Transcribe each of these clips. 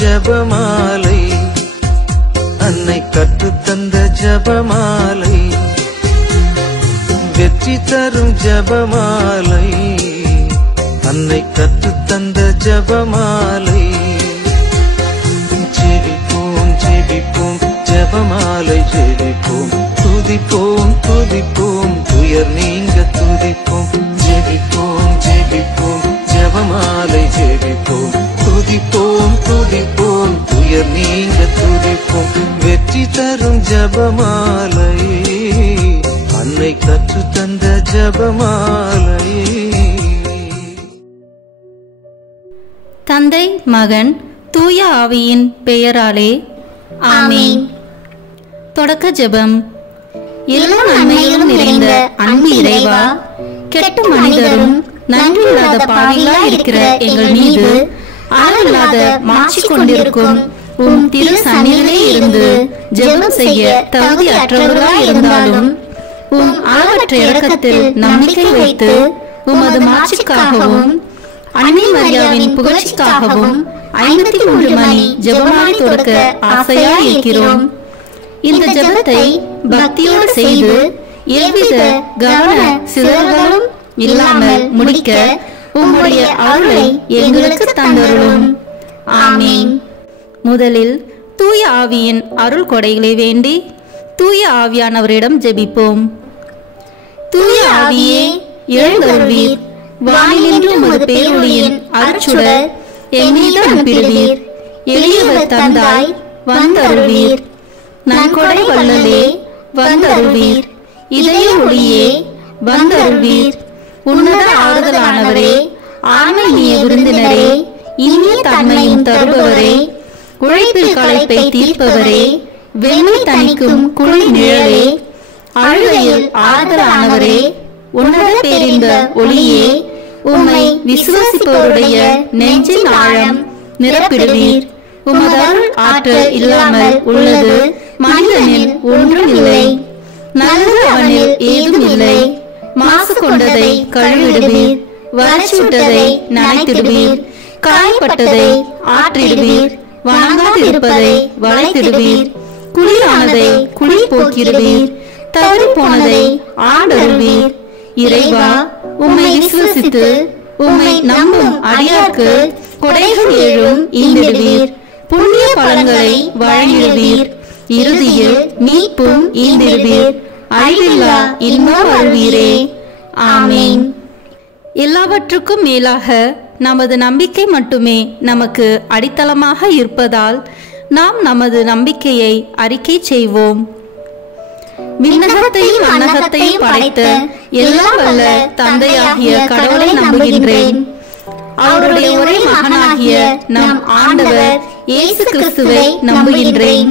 ஜபமாலை, அன்னை கற்றுத்தந்த ஜபமாலை, வெற்றி தரும் ஜபமாலை, அன்னை கற்றுத்தந்த ஜபமாலை. ஜெபிப்போம் ஜெபிப்போம் ஜபமாலை ஜெபிப்போம், துதிப்போம் துதிப்போம் துயர் நீங்க துதிப்போம். ஜெபிப்போம் ஜெபிப்போம் ஜபமாலை ஜெபிப்போம், துதிப்போம் துதிப்போம் துயர் நீங்க துதிப்போம். வெற்றி தரும் ஜபமாலை, அன்னை கற்று தந்த ஜபமாலை. தந்தை மகன் தூய ஆவியின் பெயராலே ஆமென். தொடக்க ஜெபம். எல்லா நன்மைகளும் நிறைந்த அன்பு இறைவா, கெட்ட மனிதரும் நன்றியில்லாத பாவிகளாய் இருக்கிற எங்கள் மீது அளவில்லாத மாட்சி கொண்டிருக்கும் உம் திரு சந்நிதியிலே இருந்து ஜெபம் செய்ய தகுதி அற்றவர்களாய் இருந்தாலும் உம் அளவற்ற இரக்கத்தில் நம்பிக்கை வைத்து உமது மாட்சிக்காகவும் அன்னை மரியாவின் புகழ்ச்சிக்காகவும் 53 மணி ஜெபமாலை தொடக்க ஆசையாய் இருக்கிறோம். இந்த ஜெபத்தை பக்தியோடு செய்து எவ்வித கவன சிதறல்களும் இல்லாமல் முடிக்க உம்முடைய அருளை எங்களுக்கு தந்தருளும். ஆமென். முதலில் தூய ஆவியின் அருள் கொடைகளை வேண்டி தூய ஆவியானவரிடம் ஜெபிப்போம். தூய ஆவியே எழுந்தருள்வீர், வானிலின்று உமது பேரொளியின் அருட்சுடர் எம்மீது அனுப்பிடுவீர். எளியவர் தந்தாய் வந்தருள்வீர், நன்கொடை வள்ளலே வந்தருள்வீர். இதய ஒளியே வந்தருள்வீர். உன்னத ஆறுதலானவரே, ஆன்மீக விருந்தினரே, இனிய தன்மையும் தருபவரே, உழைப்பில் களைப்பை தீர்ப்பவரே, வெண்மை தணிக்கும் குளிர் நிழலே, அழுகையில் ஆறுதலானவரே, உன்னத பேரின்ப ஒளியே, உம்மை விசுவாசிப்பவருடைய நெஞ்சின் ஆழம் நிரப்பிடுவீர். உமது அருள் ஆற்றல் இல்லாமல் உள்ளது மனிதனில் ஒன்றும் இல்லை, நல்லது அவனில் ஏதும் இல்லை. மாசு கொண்டதை கழுவிடுவீர், வறட்சிவிட்டதை நனைத்திடுவீர், காயப்பட்டதை ஆற்றிடுவீர், வணங்காதிருப்பதை வளைத்திடுவீர், குளிரானதை குளிர் போக்கிடுவீர், தவறி போனதை ஆண்டருள்வீர். இறைவா, உம்மை விசுவசித்து உம்மை நம்பும் அடியார்க்கு கொடைகள் ஏழும் ஈந்திடுவீர், புண்ணிய பலன்களை வழங்கிடுவீர், இறுதியில் மீட்பும் ஈந்திடுவீர், அழிவில்லா இன்பம் வாழ்வீரே. ஆமென். எல்லாவற்றுக்கும் மேலாக நமது நம்பிக்கை மட்டுமே நமக்கு அடித்தளமாக இருப்பதால் நாம் நமது நம்பிக்கையை அறிக்கை செய்வோம். விண்ணகத்தையும் மண்ணகத்தையும் படைத்த எல்லாம் வல்ல தந்தையாகிய கடவுளை நம்புகின்றேன். அவருடைய ஒரே மகனாகிய நம் ஆண்டவர் இயேசு கிறிஸ்துவை நம்புகின்றேன்.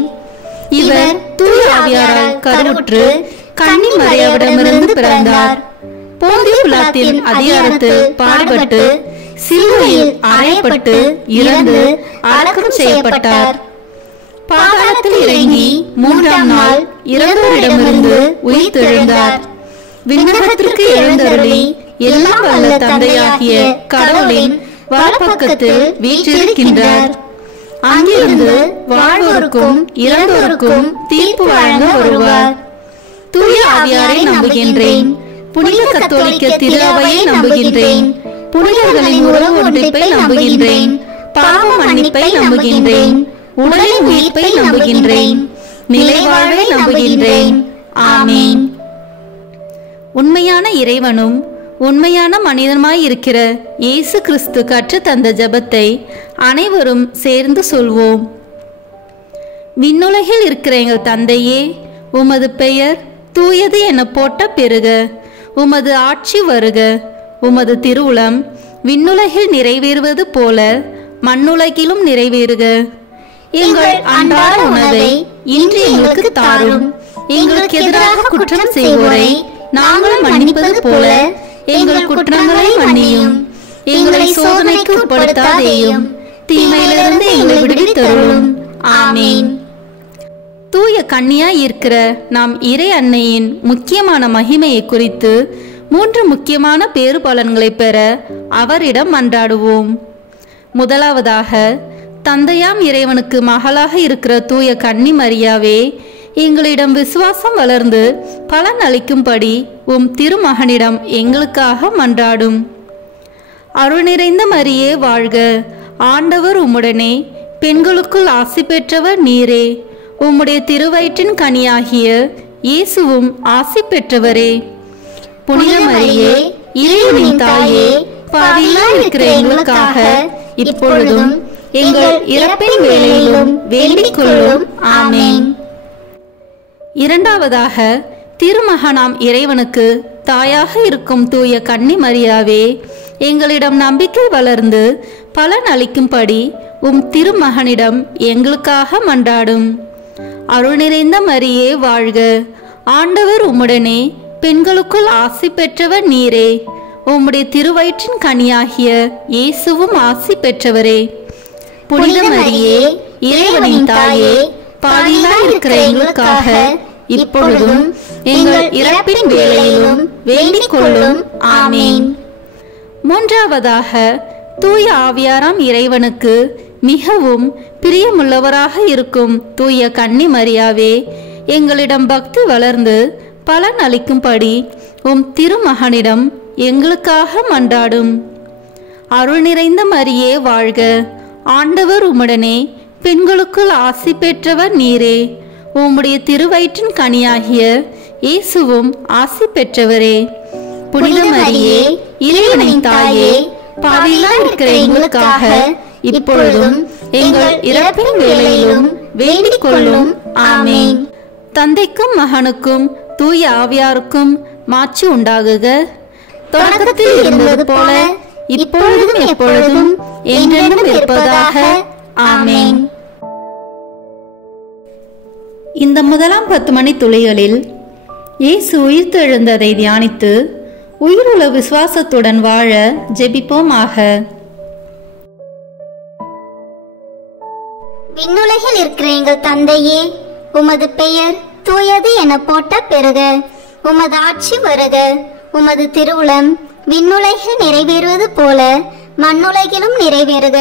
இவர் தூய ஆவியாரால் கருவுற்று கன்னி மரியாவிடமிருந்து பிறந்தார். போந்திய பிலாத்தின் அதிகாரத்தில் பாடுபட்டு சிலுவையில் அறையப்பட்டு இறந்து அடக்கம் செய்யப்பட்டார். பாதாளத்தில் இறங்கி 3ஆம் நாள் இறந்தோரிடமிருந்து உயிர்த்தெழுந்தார். விண்ணகத்திற்கு எழுந்தருளி எல்லாம் வல்ல தந்தையாகிய கடவுளின் வலப்பக்கத்தில் வீற்றிருக்கின்றார். அங்கிருந்து வாழ்வோருக்கும் இறந்தோருக்கும் தீர்ப்பு வழங்க வருவார். தூய ஆவியாரை நம்புகின்றேன். புனித கத்தோலிக்க திரு அவையை நம்புகின்றேன். புனிதர்களின் உறவு ஒன்றிப்பை நம்புகின்றேன். பாவ மன்னிப்பை நம்புகின்றேன். உடலின் உயிர்ப்பை நம்புகின்றேன். நிலைவாழ்வை நம்புகின்றேன். ஆமென். உண்மையான இறைவனும் உண்மையான மனிதனுமாய் இருக்கிற இயேசு கிறிஸ்து கற்று தந்த ஜெபத்தை அனைவரும் சேர்ந்து சொல்வோம். விண்ணுலகில் இருக்கிற எங்கள் தந்தையே, உமது பெயர் தூயது என போட்ட பெருக. உமது ஆட்சி வருக. உமது திருவுளம் விண்ணுலகில் நிறைவேறுவது போல மண்ணுலகிலும் நிறைவேறுக. எங்கள் அன்றாட உணவை இன்று எங்களுக்கு தாரும். எங்களுக்கு எதிராக குற்றம் செய்வோரை நாங்கள் மன்னிப்பது போல எங்கள் குற்றங்களை மன்னியும். எங்களை சோதனைக்கு உட்படுத்தாதேயும், தீமையிலிருந்து எங்களை விடுவித்தருளும். ஆமென். தூய கன்னியாய் இருக்கிற நாம் இறை அன்னையின் முக்கியமான மகிமையை குறித்து 3 முக்கியமான பேறு பலன்களை பெற அவரிடம் மன்றாடுவோம். முதலாவதாக, தந்தையாம் இறைவனுக்கு மகளாக இருக்கிற தூய கன்னி மரியாவே, எங்களிடம் விசுவாசம் வளர்ந்து பலன் அளிக்கும்படி உம் திருமகனிடம் எங்களுக்காக மன்றாடும். அருள் நிறைந்த மரியே வாழ்க, ஆண்டவர் உம்முடனே, பெண்களுக்குள் ஆசி பெற்றவர் நீரே. உம்முடைய திருவயிற்றின் கனியாகிய இயேசுவும் ஆசி பெற்றவரே. புனித மரியே, இறைவனின் தாயே, பாவிகளாய் இருக்கிற எங்களுக்காக இப்பொழுதும் எங்கள் இறப்பின் வேளையிலும் வேண்டிக் கொள்ளும். ஆமென். இரண்டாவதாக, திருமகனாம் இறைவனுக்கு தாயாக இருக்கும் தூய கன்னி மரியாவே, எங்களிடம் நம்பிக்கை வளர்ந்து பலன் அளிக்கும்படி உம் திருமகனிடம் எங்களுக்காக மன்றாடும். அருள் நிறைந்த மரியே வாழ்க, ஆண்டவர் உம்முடனே, பெண்களுக்குள் ஆசி பெற்றவர் நீரே. உம்முடைய திருவயிற்றின் கனியாகிய இயேசுவும் ஆசி பெற்றவரே. புனித மரியே, இறைவனின் தாயே, பாவிகளாய் இருக்கிற எங்களுக்காக இப்பொழுதும் எங்கள் இறப்பின் வேளையிலும் வேண்டிக் கொள்ளும். ஆமென். மூன்றாவதாக, தூய ஆவியாராம் இறைவனுக்கு மிகவும் பிரியமுள்ளவராக இருக்கும் தூய கன்னி மரியாவே, எங்களிடம் பக்தி வளர்ந்து பலன் அளிக்கும்படி உம் திருமகனிடம் எங்களுக்காக மன்றாடும். அருள் நிறைந்த மரியே வாழ்க, ஆண்டவர் உம்முடனே, பெண்களுக்குள் ஆசி பெற்றவர் நீரே. உம்முடைய திருவயிற்றின் கனியாகிய இயேசுவும் ஆசி பெற்றவரே. புனித மரியே, இறைவனின் தாயே, பாவிகளாய் இருக்கிற எங்களுக்காக இப்பொழுதும் எங்கள் இறப்பின் வேளையிலும் வேண்டிக் கொள்ளும். ஆமென். தந்தைக்கும் மகனுக்கும் தூய ஆவியாருக்கும் மாட்சி உண்டாகுக. தொடக்கத்தில் இருந்தது போல இப்பொழுதும் எப்பொழுதும் என்றென்றும் இருப்பதாக. ஆமென். இந்த முதலாம் 10 மணி துளிகளில் இயேசு உயிர்த்தெழுந்ததை தியானித்து உயிருள்ள விசுவாசத்துடன் வாழ ஜெபிப்போமாக. விண்ணுலகில் இருக்கிற எங்கள் தந்தையே, உமது பெயர் தூயது என போற்ற பெறுக. உமது ஆட்சி வருக. உமது திருவுளம் விண்ணுலகில் நிறைவேறுவது போல மண்ணுலகிலும் நிறைவேறுக.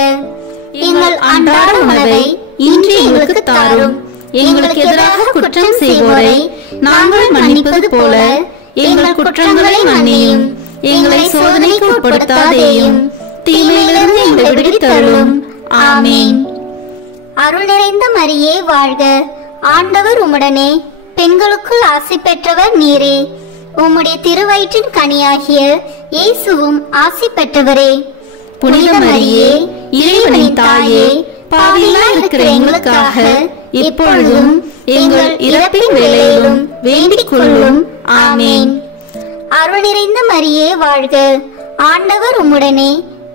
எங்கள் அன்றாட உணவை இன்று எங்களுக்கு தாரும். எங்களுக்கு எதிராக குற்றம் செய்வோரை நாங்கள் மன்னிப்பது போல எங்கள் குற்றங்களை மன்னியும். எங்களை சோதனைக்கு உட்படுத்தாதேயும், தீமையிலிருந்து எங்களை விடுவித்தருளும். ஆமென். அருள் நிறைந்த மரியே வாழ்க, ஆண்டவர் உம்முடனே, பெண்களுக்குள் ஆசி பெற்றவர் நீரே. உம்முடைய திருவயிற்றின் கனியாகிய இயேசுவும் ஆசி பெற்றவரே. புனித மரியே, இறைவனின் தாயே, பாவிகளாய் இருக்கிற எங்களுக்காக இப்பொழுதும் எங்கள் இறப்பின் வேளையிலும் வேண்டிக் கொள்ளும். ஆமென். அருள் நிறைந்த மரியே வாழ்க, ஆண்டவர் உம்முடனே,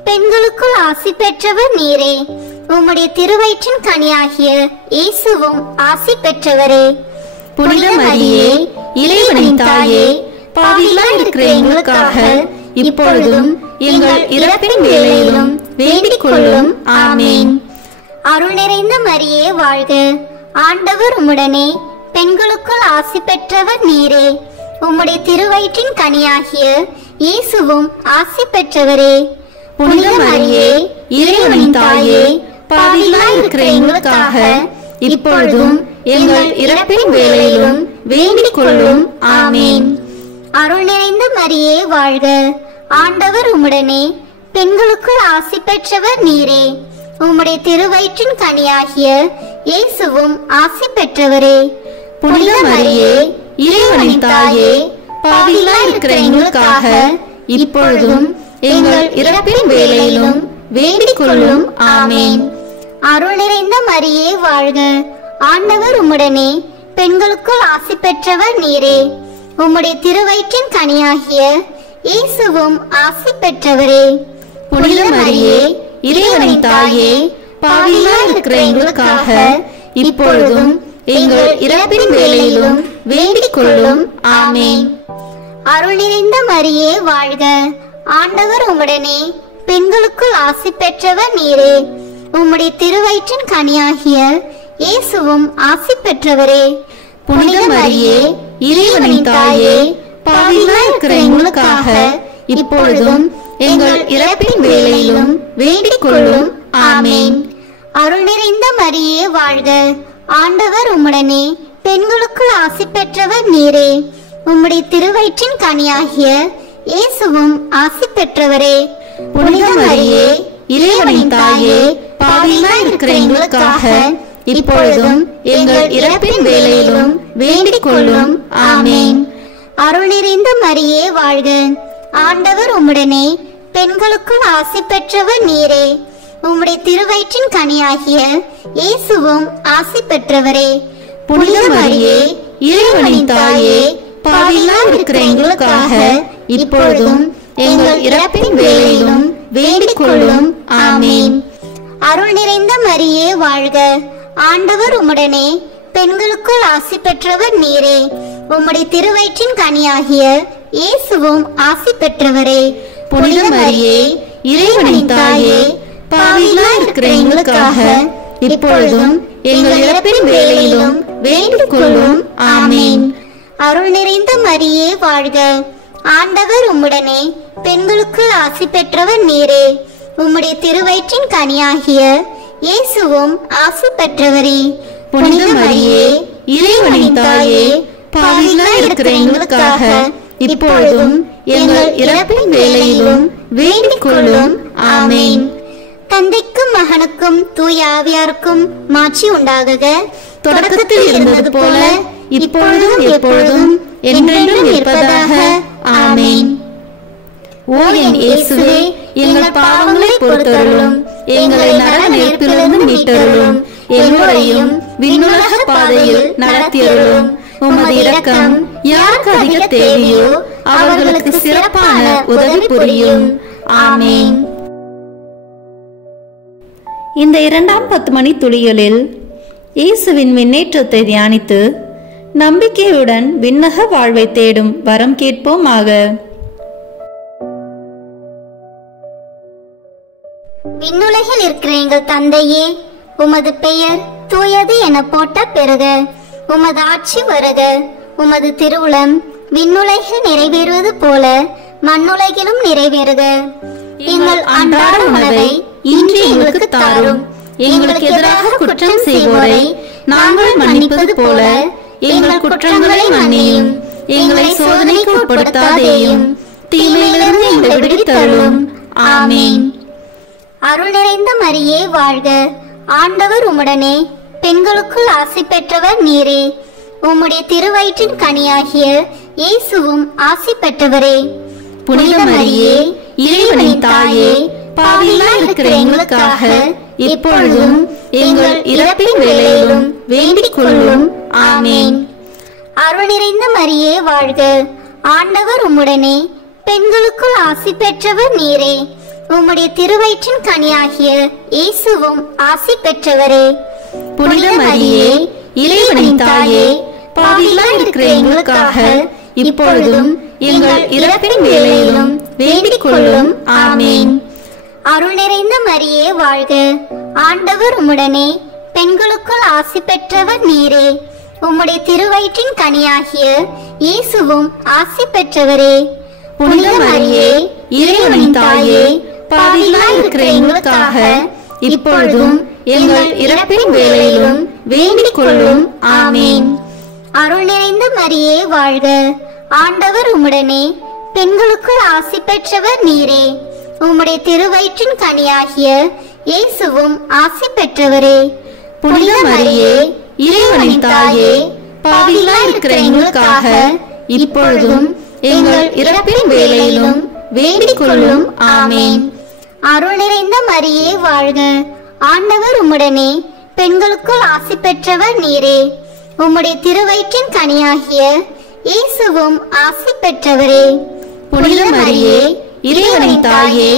பெண்களுக்குள் ஆசி பெற்றவர் நீரே. உம்முடைய திருவயிற்றின் கனியாகிய இயேசுவும் ஆசி பெற்றவரே. புனித மரியே, இறைவனின் தாயே, பாவிகளாய் இருக்கிற எங்களுக்காக இப்பொழுதும் எங்கள் இறப்பின் வேளையிலும் வேண்டிக் கொள்ளும். ஆமென். அருள் நிறைந்த மரியே வாழ்க, ஆண்டவர் உம்முடனே, பெண்களுக்குள் ஆசி பெற்றவர் நீரே. உம்முடைய திருவயிற்றின் கனியாகிய இயேசுவும் ஆசி பெற்றவரே. புனித மரியே, இறைவனின் தாயே, பாவிகளாய் இருக்கிற எங்களுக்காக இப்பொழுதும் எங்கள் இறப்பின் வேளையிலும் வேண்டிக் கொள்ளும். ஆமென். அருள் நிறைந்த மரியே வாழ்க, ஆண்டவர் உம்முடனே, பெண்களுக்குள் ஆசி பெற்றவர் நீரே. உம்முடைய திருவயிற்றின் கனியாகிய இயேசுவும் ஆசி பெற்றவரே. புனித மரியே, இறைவனின் தாயே, பாவிகளாய் இருக்கிற எங்களுக்காக இப்பொழுதும் எங்கள் இறப்பின் வேளையிலும் வேண்டிக் கொள்ளும். ஆமென். அருள் நிறைந்த மரியே வாழ்க, ஆண்டவர் உம்முடனே, பெண்களுக்குள் ஆசி பெற்றவர் நீரே. உம்முடைய திருவயிற்றின் கனியாகிய இயேசுவும் ஆசி பெற்றவரே. புனித மரியே, இறைவனின் தாயே, பாவிகளாய் இருக்கிற எங்களுக்காக இப்பொழுதும் எங்கள் இறப்பின் வேளையிலும் வேண்டிக் கொள்ளும். ஆமென். அருள் நிறைந்த மரியே வாழ்க, ஆண்டவர் உம்முடனே, பெண்களுக்குள் ஆசி பெற்றவர் நீரே. உம்முடைய திருவயிற்றின் கனியாகிய இயேசுவும் ஆசி பெற்றவரே. புனித மரியே, இறைவனின் தாயே, பாவிகளாய் இருக்கிற எங்களுக்காக இப்பொழுதும் எங்கள் இறப்பின் வேளையிலும் வேண்டிக் கொள்ளும். ஆமென். அருள் நிறைந்த மரியே வாழ்க. ஆண்டவர் உம்முடனே, பெண்களுக்குள் ஆசி பெற்றவர் நீரே. உம்முடைய திருவயிற்றின் கனியாகிய இயேசுவும் ஆசி பெற்றவரே. புனித மரியே, இறைவனின் தாயே, பாவிகளாய் இருக்கிற எங்களுக்காக இப்பொழுதும் எங்கள் இறப்பின் வேளையிலும் வேண்டிக் கொள்ளும். ஆமேன். அருள் நிறைந்த மரியே வாழ்க. ஆண்டவர் உம்முடனே, பெண்களுக்குள் ஆசி பெற்றவர் நீரே. உம்முடைய திருவயிற்றின் கனியாகிய இயேசுவும் ஆசி பெற்றவரே. புனித மரியே, இறைவனின் தாயே, பாவிகளாய் இருக்கிற எங்களுக்காக இப்பொழுதும் எங்கள் இறப்பின் வேளையிலும் வேண்டிக் கொள்ளும். ஆமேன். அருள் நிறைந்த மரியே வாழ்க. ஆண்டவர் உம்முடனே, பெண்களுக்குள் ஆசி பெற்றவர் நீரே. உம்முடைய திருவயிற்றின் கனியாகிய இயேசுவும் ஆசி பெற்றவரே. புனித மரியே, இறைவனின் தாயே, பாவிகளாய் இருக்கிற எங்களுக்காக இப்பொழுதும் எங்கள் இறப்பின் வேளையிலும் வேண்டிக் கொள்ளும். ஆமேன். அருள் நிறைந்த மரியே வாழ்க. ஆண்டவர் உம்முடனே, பெண்களுக்குள் ஆசி பெற்றவர் நீரே. உம்முடைய திருவயிற்றின் கனியாகிய இயேசுவும் ஆசி பெற்றவரே. புனித மரியே, இறைவனின் தாயே, பாவிகளாய் இருக்கிற எங்களுக்காக இப்பொழுதும் எங்கள் இறப்பின் வேளையிலும் வேண்டிக் கொள்ளும். ஆமேன். தந்தைக்கும் மகனுக்கும் தூய ஆவியாருக்கும் மாட்சி உண்டாகுக. தொடக்கத்தில் இருந்தது போல இப்பொழுதும் எப்பொழுதும் என்றென்றும் இருப்பதாக. ஆமேன். ஓ என் இயேசுவே, எங்கள் பாவங்களை பொறுத்தருளும், எங்களை நரக நெருப்பிலிருந்து மீட்டருளும், எல்லோரையும் விண்ணுலக பாதையில் நடத்தியருளும். உமது இரக்கம் யாருக்கு அதிக தேவையோ அவர்களுக்கு சிறப்பான உதவி புரியும். ஆமேன். இந்த 2ஆம் 10 மணி துளிகளில் இயேசுவின் விண்ணேற்றத்தை தியானித்து நம்பிக்கையுடன் விண்ணக வாழ்வை தேடும் வரம் கேட்போமாக. விண்ணுலகில் இருக்கிற எங்கள் தந்தையே, உமது பெயர் தூயது என போட்ட பெறுக. உமது ஆட்சி வருக. உமது திருவுளம் விண்ணுலகில் நிறைவேறுவது போல மண்ணுலகிலும் நிறைவேறுக. எங்கள் அன்றாட உணவை இன்று எங்களுக்கு தாரும். எங்களுக்கு எதிராக குற்றம் செய்வோரை நாங்கள் மன்னிப்பது போல எங்கள் குற்றங்களை மன்னியும். எங்களை சோதனைக்கு உட்படுத்தாதேயும், தீமையிலிருந்து எங்களை விடுவித்தருளும். ஆமேன். அருள் நிறைந்த மரியே வாழ்க. ஆண்டவர் உம்முடனே, பெண்களுக்குள் ஆசி பெற்றவர் நீரே. உம்முடைய திருவயிற்றின் கனியாகிய இயேசுவும் ஆசி பெற்றவரே. புனித மரியே, இறைவனின் தாயே, பாவிகளாய் இருக்கிற எங்களுக்காக இப்பொழுதும் எங்கள் இறப்பின் வேளையிலும் வேண்டிக் கொள்ளும். ஆமேன். அருள் நிறைந்த மரியே வாழ்க. ஆண்டவர் உம்முடனே, பெண்களுக்குள் ஆசி பெற்றவர் நீரே. உம்முடைய திருவயிற்றின் கனியாகிய இயேசுவும் ஆசி பெற்றவரே. புனித மரியே, இறைவனின் தாயே, பாவிகளாய் இருக்கிற எங்களுக்காக இப்பொழுதும் எங்கள் இறப்பின் வேளையிலும் வேண்டிக் கொள்ளும். ஆமேன். அருள் நிறைந்த மரியே வாழ்க. ஆண்டவர் உம்முடனே, பெண்களுக்குள் ஆசி பெற்றவர் நீரே. உம்முடைய திருவயிற்றின் கனியாகிய இயேசுவும் ஆசி பெற்றவரே. புனித மரியே, இறைவனின் தாயே, பாவிகளாய் இருக்கிற எங்களுக்காக இப்பொழுதும் எங்கள் இறப்பின் வேளையிலும் வேண்டிக் கொள்ளும். ஆமேன். அருள் நிறைந்த மரியே வாழ்க. ஆண்டவர் உம்முடனே, பெண்களுக்குள் ஆசி பெற்றவர் நீரே. உம்முடைய திருவயிற்றின் கனியாகிய இயேசுவும் ஆசி பெற்றவரே. புனித மரியே, இறைவனின் தாயே, பாவிகளாய் இருக்கிற எங்களுக்காக இப்பொழுதும் எங்கள் இறப்பின் வேளையிலும் வேண்டிக் கொள்ளும். ஆமேன். அருள் நிறைந்த மரியே வாழ்க. ஆண்டவர் உம்முடனே, பெண்களுக்குள் ஆசி பெற்றவர் நீரே. உம்முடைய திருவயிற்றின் கனியாகிய இயேசுவும் ஆசி பெற்றவரே. புனித மரியே, இறைவனின் தாயே,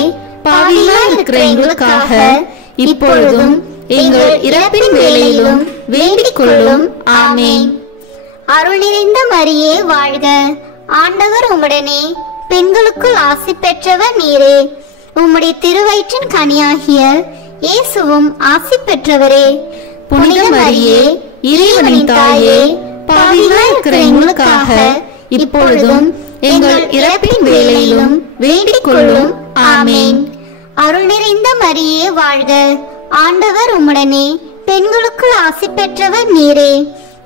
பாவிகளாய் இருக்கிற எங்களுக்காக இப்பொழுதும் எங்கள் இறப்பின் வேளையிலும் வேண்டிக் கொள்ளும். ஆமேன். அருள் நிறைந்த மரியே வாழ்க. ஆண்டவர் உம்முடனே, பெண்களுக்குள் ஆசி பெற்றவர் நீரே. உம்முடைய திருவயிற்றின் கனியாகிய இயேசுவும் ஆசி பெற்றவரே. புனித மரியே, இறைவனின் தாயே, பாவிகளாய் இருக்கிற எங்களுக்காக இப்பொழுதும் எங்கள் இறப்பின் வேளையிலும் வேண்டிக் கொள்ளும். ஆமேன். அருள் நிறைந்த மரியே வாழ்க. ஆண்டவர் உம்முடனே பெண்களுக்குள் ஆசி பெற்றவர் நீரே.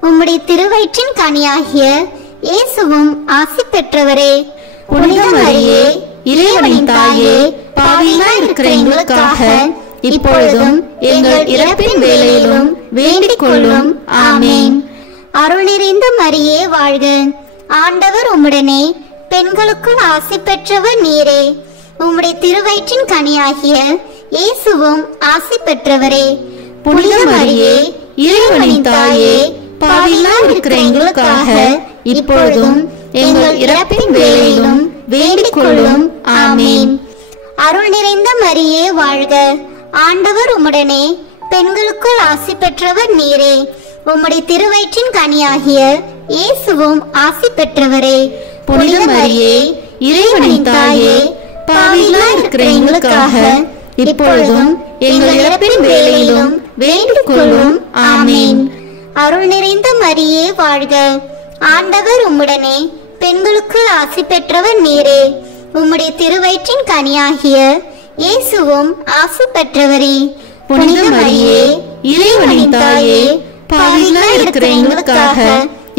உம்முடைய திருவயிற்றின் கனியாகிய இயேசுவும் ஆசி பெற்றவரே. புனித மரியே, இறைவனின் தாயே, பாவிகளாய் இருக்கிற எங்களுக்காக இப்பொழுதும் எங்கள் இறப்பின் வேளையிலும் வேண்டிக் கொள்ளும். ஆமேன். அருள் நிறைந்த மரியே வாழ்க. ஆண்டவர் உம்முடனே பெண்களுக்குள் ஆசி பெற்றவர் நீரே. உம்முடைய திருவயிற்றின் கனியாகிய இயேசுவும் ஆசி பெற்றவரே. புனித மரியே, இறைவனின் தாயே, பாவிகளாய் இருக்கிற எங்களுக்காக இப்பொழுதும் எங்கள் இறப்பின் வேளையிலும் வேண்டிக் கொள்ளும். ஆமேன். அருள் நிறைந்த மரியே வாழ்க. ஆண்டவர் உம்முடனே பெண்களுக்குள் ஆசி பெற்றவர் நீரே. உம்முடைய திருவயிற்றின் கனியாகிய இயேசுவும் ஆசி பெற்றவரே. புனித மரியே, இறைவனின் தாயே, பாவிகளாய் இருக்கிற எங்களுக்காக இப்பொழுதும் எங்கள் இறப்பின் வேளையிலும் வேண்டிக் கொள்ளும். ஆமேன். அருள் நிறைந்த மரியே வாழ்க. ஆண்டவர் உம்முடனே பெண்களுக்குள் ஆசி பெற்றவர் நீரே. உம்முடைய திருவயிற்றின் கனியாகிய இயேசுவும் ஆசி பெற்றவரே. புனித மரியே, இறைவனின் தாயே, பாவிகளாய் இருக்கிற எங்களுக்காக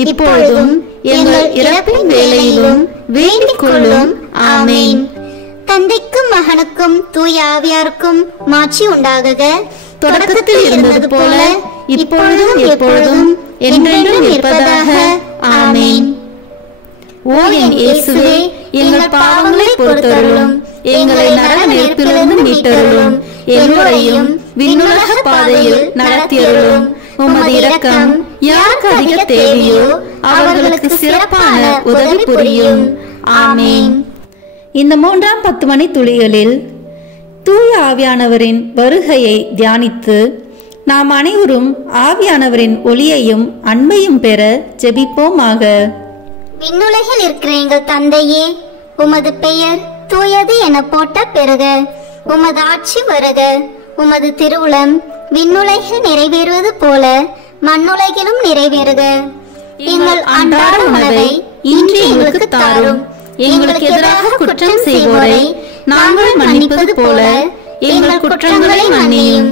இப்பொழுதும் எங்கள் இறப்பின் வேளையிலும் வேண்டிக் கொள்ளும். ஆமேன். தந்தைக்கும் மகனுக்கும் தூய ஆவியாருக்கும் மாட்சி உண்டாகுக. தொடக்கத்தில் இருந்தது போல இப்பொழுதும் எப்பொழுதும் என்றென்றும் இருப்பதாக. ஆமேன். ஓ என் இயேசுவே, எங்கள் பாவங்களை பொறுத்தருளும், எங்களை நரக நெருப்பிலிருந்து மீட்டருளும், எல்லோரையும் விண்ணுலக பாதையில் நடத்தியருளும். உமது இரக்கம் யாருக்கு அதிக தேவையோ அவர்களுக்கு சிறப்பான உதவி புரியும். ஆமேன். இந்த 3ஆம் 10 மணி துளிகளில் தூய ஆவியானவரின் வருகையை தியானித்து நாம் அனைவரும் ஆவியானவரின் ஒளியையும் அன்பையும் பெற ஜெபிப்போமாக. விண்ணுலகில் இருக்கிற எங்கள் தந்தையே, உமது பெயர் தூயது என போட்ட பெறுக. உமது ஆட்சி வருக. உமது திருவுளம் விண்ணுலகில் நிறைவேறுவது போல மண்ணுலகிலும் நிறைவேறுக. எங்கள் அன்றாட உணவை இன்று எங்களுக்கு தாரும். எங்களுக்கு எதிராக குற்றம் செய்வோரை நாங்கள் மன்னிப்பது போல எங்கள் குற்றங்களை மன்னியும்.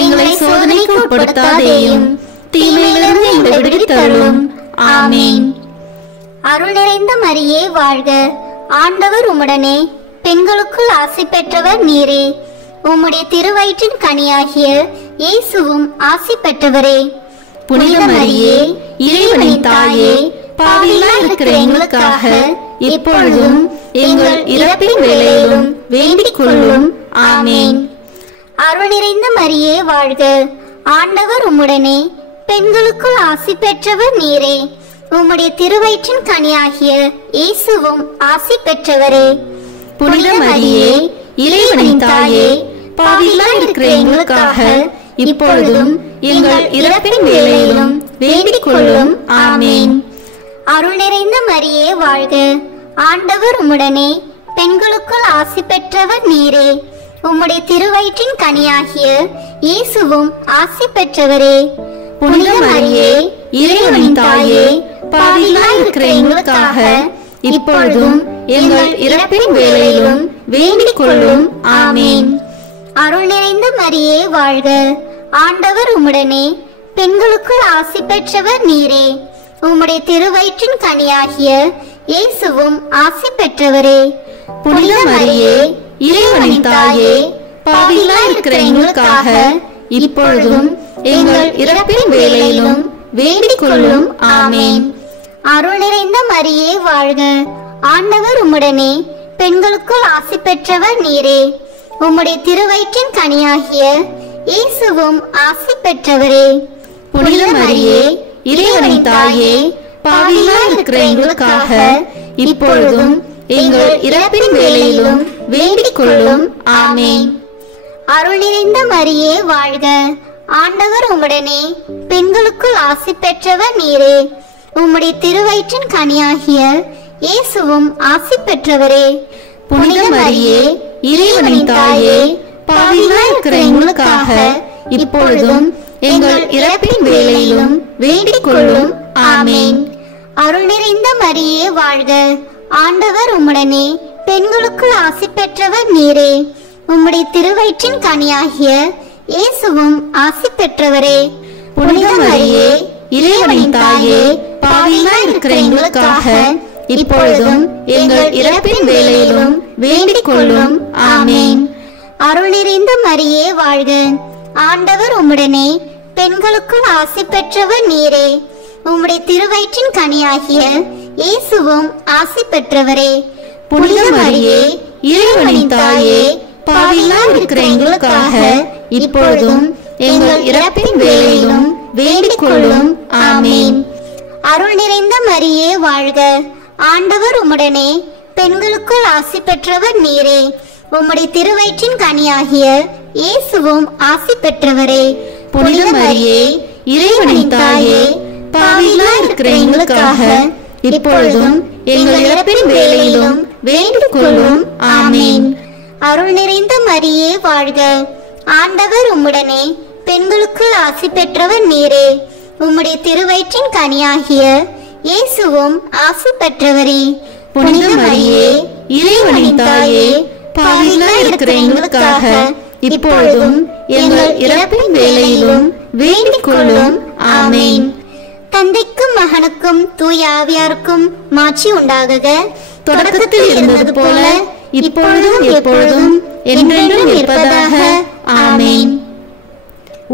எங்களை சோதனைக்கு உட்படுத்தாதேயும், தீமையிலிருந்து எங்களை விடுவித்தருளும். ஆமேன். அருள் நிறைந்த மரியே வாழ்க. ஆண்டவர் உம்முடனே பெண்களுக்குள் ஆசி பெற்றவர் நீரே. உம்முடைய திருவயிற்றின் கனியாகிய இயேசுவும் ஆசி பெற்றவரே. புனித மரியே, இறைவனின் தாயே, பாவிகளாய் இருக்கிற எங்களுக்காக இப்பொழுதும் எங்கள் இறப்பின் வேளையிலும் வேண்டிக் கொள்ளும். ஆமேன். அருள் நிறைந்த மரியே வாழ்க. ஆண்டவர் உம்முடனே பெண்களுக்குள் ஆசி பெற்றவர் நீரே. உம்முடைய திருவயிற்றின் கனியாகிய இயேசுவும் ஆசி பெற்றவரே. புனித மரியே, இறைவனின் தாயே, பாவிகளாய் இருக்கிற எங்களுக்காக இப்பொழுதும் எங்கள் இறப்பின் வேளையிலும் வேண்டிக் கொள்ளும். ஆமேன். அருள் நிறைந்த மரியே வாழ்க. ஆண்டவர் உம்முடனே பெண்களுக்குள் ஆசி பெற்றவர் நீரே. உம்முடைய திருவயிற்றின் கனியாகிய இயேசுவும் ஆசி பெற்றவரே. புனித மரியே, இறைவனின் தாயே, பாவிகளாய் இருக்கிற எங்களுக்காக இப்பொழுதும் எங்கள் இறப்பின் வேளையிலும் வேண்டிக் கொள்ளும். ஆமேன். அருள் நிறைந்த மரியே வாழ்க. ஆண்டவர் உம்முடனே பெண்களுக்குள் ஆசி பெற்றவர் நீரே. உம்முடைய திருவயிற்றின் கனியாகிய இயேசுவும் ஆசி பெற்றவரே. புனித மரியே, இறைவனின் தாயே, பாவிகளாய் இருக்கிற எங்களுக்காக இப்பொழுதும் எங்கள் இறப்பின் வேளையிலும் வேண்டிக் கொள்ளும். ஆமேன். அருள் நிறைந்த மரியே வாழ்க. ஆண்டவர் உம்முடனே பெண்களுக்குள் ஆசி பெற்றவர் நீரே. உம்முடைய திருவயிற்றின் கனியாகிய இயேசுவும் ஆசி பெற்றவரே. புனித மரியே, இறைவனின் தாயே, பாவிகளாய் இருக்கிற எங்களுக்காக இப்பொழுதும் எங்கள் இறப்பின் வேளையிலும் வேண்டிக் கொள்ளும். ஆமேன். அருள் நிறைந்த மரியே வாழ்க. ஆண்டவர் உம்முடனே பெண்களுக்குள் ஆசி பெற்றவர் நீரே. உம்முடைய திருவயிற்றின் கனியாகிய இயேசுவும் ஆசி பெற்றவரே. புனித மரியே, இறைவனின் தாயே, பாவிகளாய் இருக்கிற எங்களுக்காக இப்பொழுதும் எங்கள் இறப்பின் வேளையிலும் வேண்டிக் கொள்ளும். ஆமேன். அருள் நிறைந்த மரியே வாழ்க. ஆண்டவர் உம்முடனே பெண்களுக்குள் ஆசி பெற்றவர் நீரே. உம்முடைய திருவயிற்றின் கனியாகிய இயேசுவும் ஆசி பெற்றவரே. புனித மரியே, இறைவனின் தாயே, பாவிகளாய் இருக்கிற எங்களுக்காக இப்பொழுதும் எங்கள் இறப்பின் வேளையிலும் வேண்டிக் கொள்ளும். ஆமேன். அருள் நிறைந்த மரியே வாழ்க. ஆண்டவர் உம்முடனே, பெண்களுக்குள் ஆசி பெற்றவர் நீரே. உம்முடைய திருவயிற்றின் கனியாகிய இயேசுவும் ஆசி பெற்றவரே. புனித மரியே, இறைவனின் தாயே, பாவிகளாய் இருக்கிற எங்களுக்காக இப்பொழுதும் எங்கள் இறப்பின் வேளையிலும் வேண்டிக் கொள்ளும். ஆமேன். அருள் நிறைந்த மரியே வாழ்க. ஆண்டவர் உம்முடனே, பெண்களுக்குள் ஆசி பெற்றவர் நீரே. உம்முடைய திருவயிற்றின் கனியாகிய இயேசுவும் ஆசி பெற்றவரே. புனித மரியே, இறைவனின் தாயே, பாவிகளாய் இருக்கிற எங்களுக்காக இப்பொழுதும் எங்கள் இறப்பின் வேளையிலும் வேண்டிக் கொள்ளும். ஆமேன். அருள் நிறைந்த மரியே வாழ்க. ஆண்டவர் உம்முடனே, பெண்களுக்குள் ஆசி பெற்றவர் நீரே. உம்முடைய திருவயிற்றின் கனியாகிய இயேசுவும் ஆசி பெற்றவரே. புனித மரியே, இறைவனின் தாயே, பாவிகளாய் இருக்கிற எங்களுக்காக இப்பொழுதும் எங்கள் இறப்பின் வேளையிலும் வேண்டிக் கொள்ளும். ஆமேன். தந்தைக்கும் மகனுக்கும் தூய ஆவியாருக்கும் மாட்சி உண்டாகுக. தொடக்கத்தில் இருந்தது போல இப்பொழுதும் எப்பொழுதும் என்றென்றும் இருப்பதாக. ஆமேன்.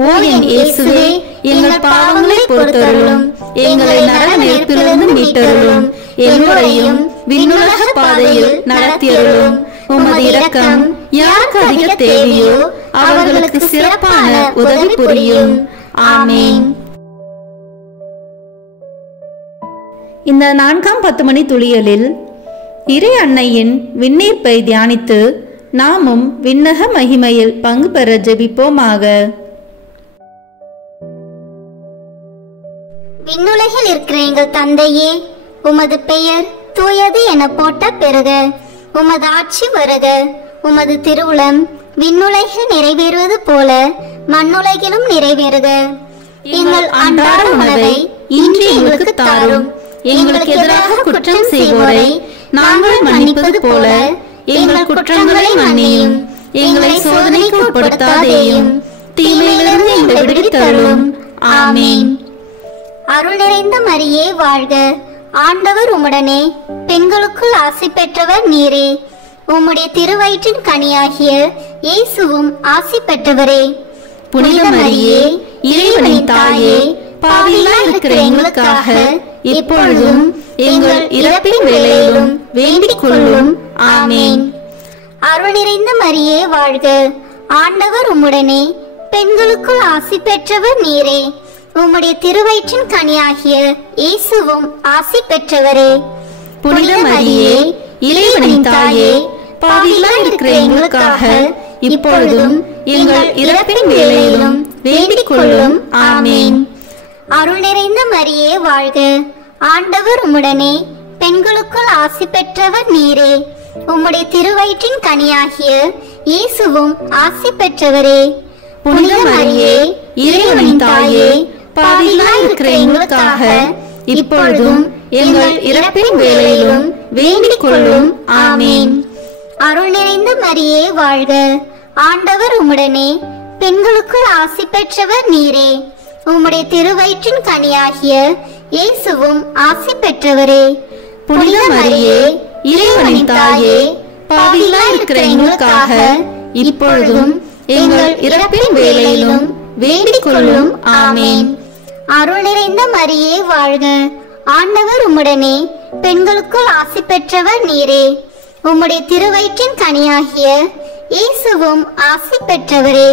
ஓ என் இயேசுவே, எங்கள் பாவங்களை பொறுத்தருளும், எங்களை நரக நெருப்பிலிருந்து மீட்டருளும், எல்லோரையும் விண்ணுலக பாதையில் நடத்தியருளும். உமது இரக்கம் யாருக்கு அதிக தேவையோ அவர்களுக்கு சிறப்பான உதவி புரியும். ஆமேன். இந்த 4ஆம் 10 மணி துளியலில் இறை அன்னையின் விண்ணீர்ப்பை தியானித்து நாமும் விண்ணக மகிமையில் பங்கு பெற ஜெபிப்போமாக. விண்ணுலகில் இருக்கிற எங்கள் தந்தையே, உமது பெயர் தூயது என போட்ட பெறுக. உமது ஆட்சி வருக. உமது திருவுளம் விண்ணுலகில் நிறைவேறுவது போல மண்ணுலகிலும் நிறைவேறுக. எங்கள் அன்றாட உணவை இன்று எங்களுக்கு தாரும். எங்களுக்கு எதிராக குற்றம் செய்வோரை நாங்கள் மன்னிப்பது போல எங்கள் குற்றங்களை மன்னியும். எங்களை சோதனைக்கு உட்படுத்தாதேயும், தீமையிலிருந்து எங்களை விடுவித்தருளும். ஆமேன். அருள் நிறைந்த மரியே வாழ்க. ஆண்டவர் உம்முடனே, பெண்களுக்குள் ஆசி பெற்றவர் நீரே. உம்முடைய திருவயிற்றின் கனியாகிய இயேசுவும் ஆசி பெற்றவரே. புனித மரியே, இறைவனின் தாயே, பாவிகளாய் இருக்கிற எங்களுக்காக இப்பொழுதும் எங்கள் இறப்பின் வேளையிலும் வேண்டிக் கொள்ளும். ஆமேன். அருள் நிறைந்த மரியே வாழ்க. ஆண்டவர் உம்முடனே, பெண்களுக்குள் ஆசி பெற்றவர் நீரே. உம்முடைய திருவயிற்றின் கனியாகிய இயேசுவும் ஆசி பெற்றவரே. புனித மரியே, இறைவனின் தாயே, பாவிகளாய் இருக்கிற எங்களுக்காக இப்பொழுதும் எங்கள் இறப்பின் வேளையிலும் வேண்டிக் கொள்ளும். ஆமேன். அருள் நிறைந்த மரியே வாழ்க. ஆண்டவர் உம்முடனே, பெண்களுக்குள் ஆசி பெற்றவர் நீரே. உம்முடைய திருவயிற்றின் கனியாகிய இயேசுவும் ஆசி பெற்றவரே. புனித மரியே, இறைவனின் தாயே, பாவிகளாய் இருக்கிற எங்களுக்காக இப்பொழுதும் எங்கள் இறப்பின் வேளையிலும் வேண்டிக் கொள்ளும். ஆமேன். அருள் நிறைந்த மரியே வாழ்க. ஆண்டவர் உம்முடனே, பெண்களுக்குள் ஆசி பெற்றவர் நீரே. உம்முடைய திருவயிற்றின் கனியாகிய இயேசுவும் ஆசி பெற்றவரே. புனித மரியே, இறைவனின் தாயே, பாவிகளாய் இருக்கிற எங்களுக்காக இப்பொழுதும் எங்கள் இறப்பின் வேளையிலும் வேண்டிக் கொள்ளும். ஆமேன். அருள் நிறைந்த மரியே வாழ்க. ஆண்டவர் உம்முடனே, பெண்களுக்குள் ஆசி பெற்றவர் நீரே. உம்முடைய திருவயிற்றின் கனியாகிய இயேசுவும் ஆசி பெற்றவரே.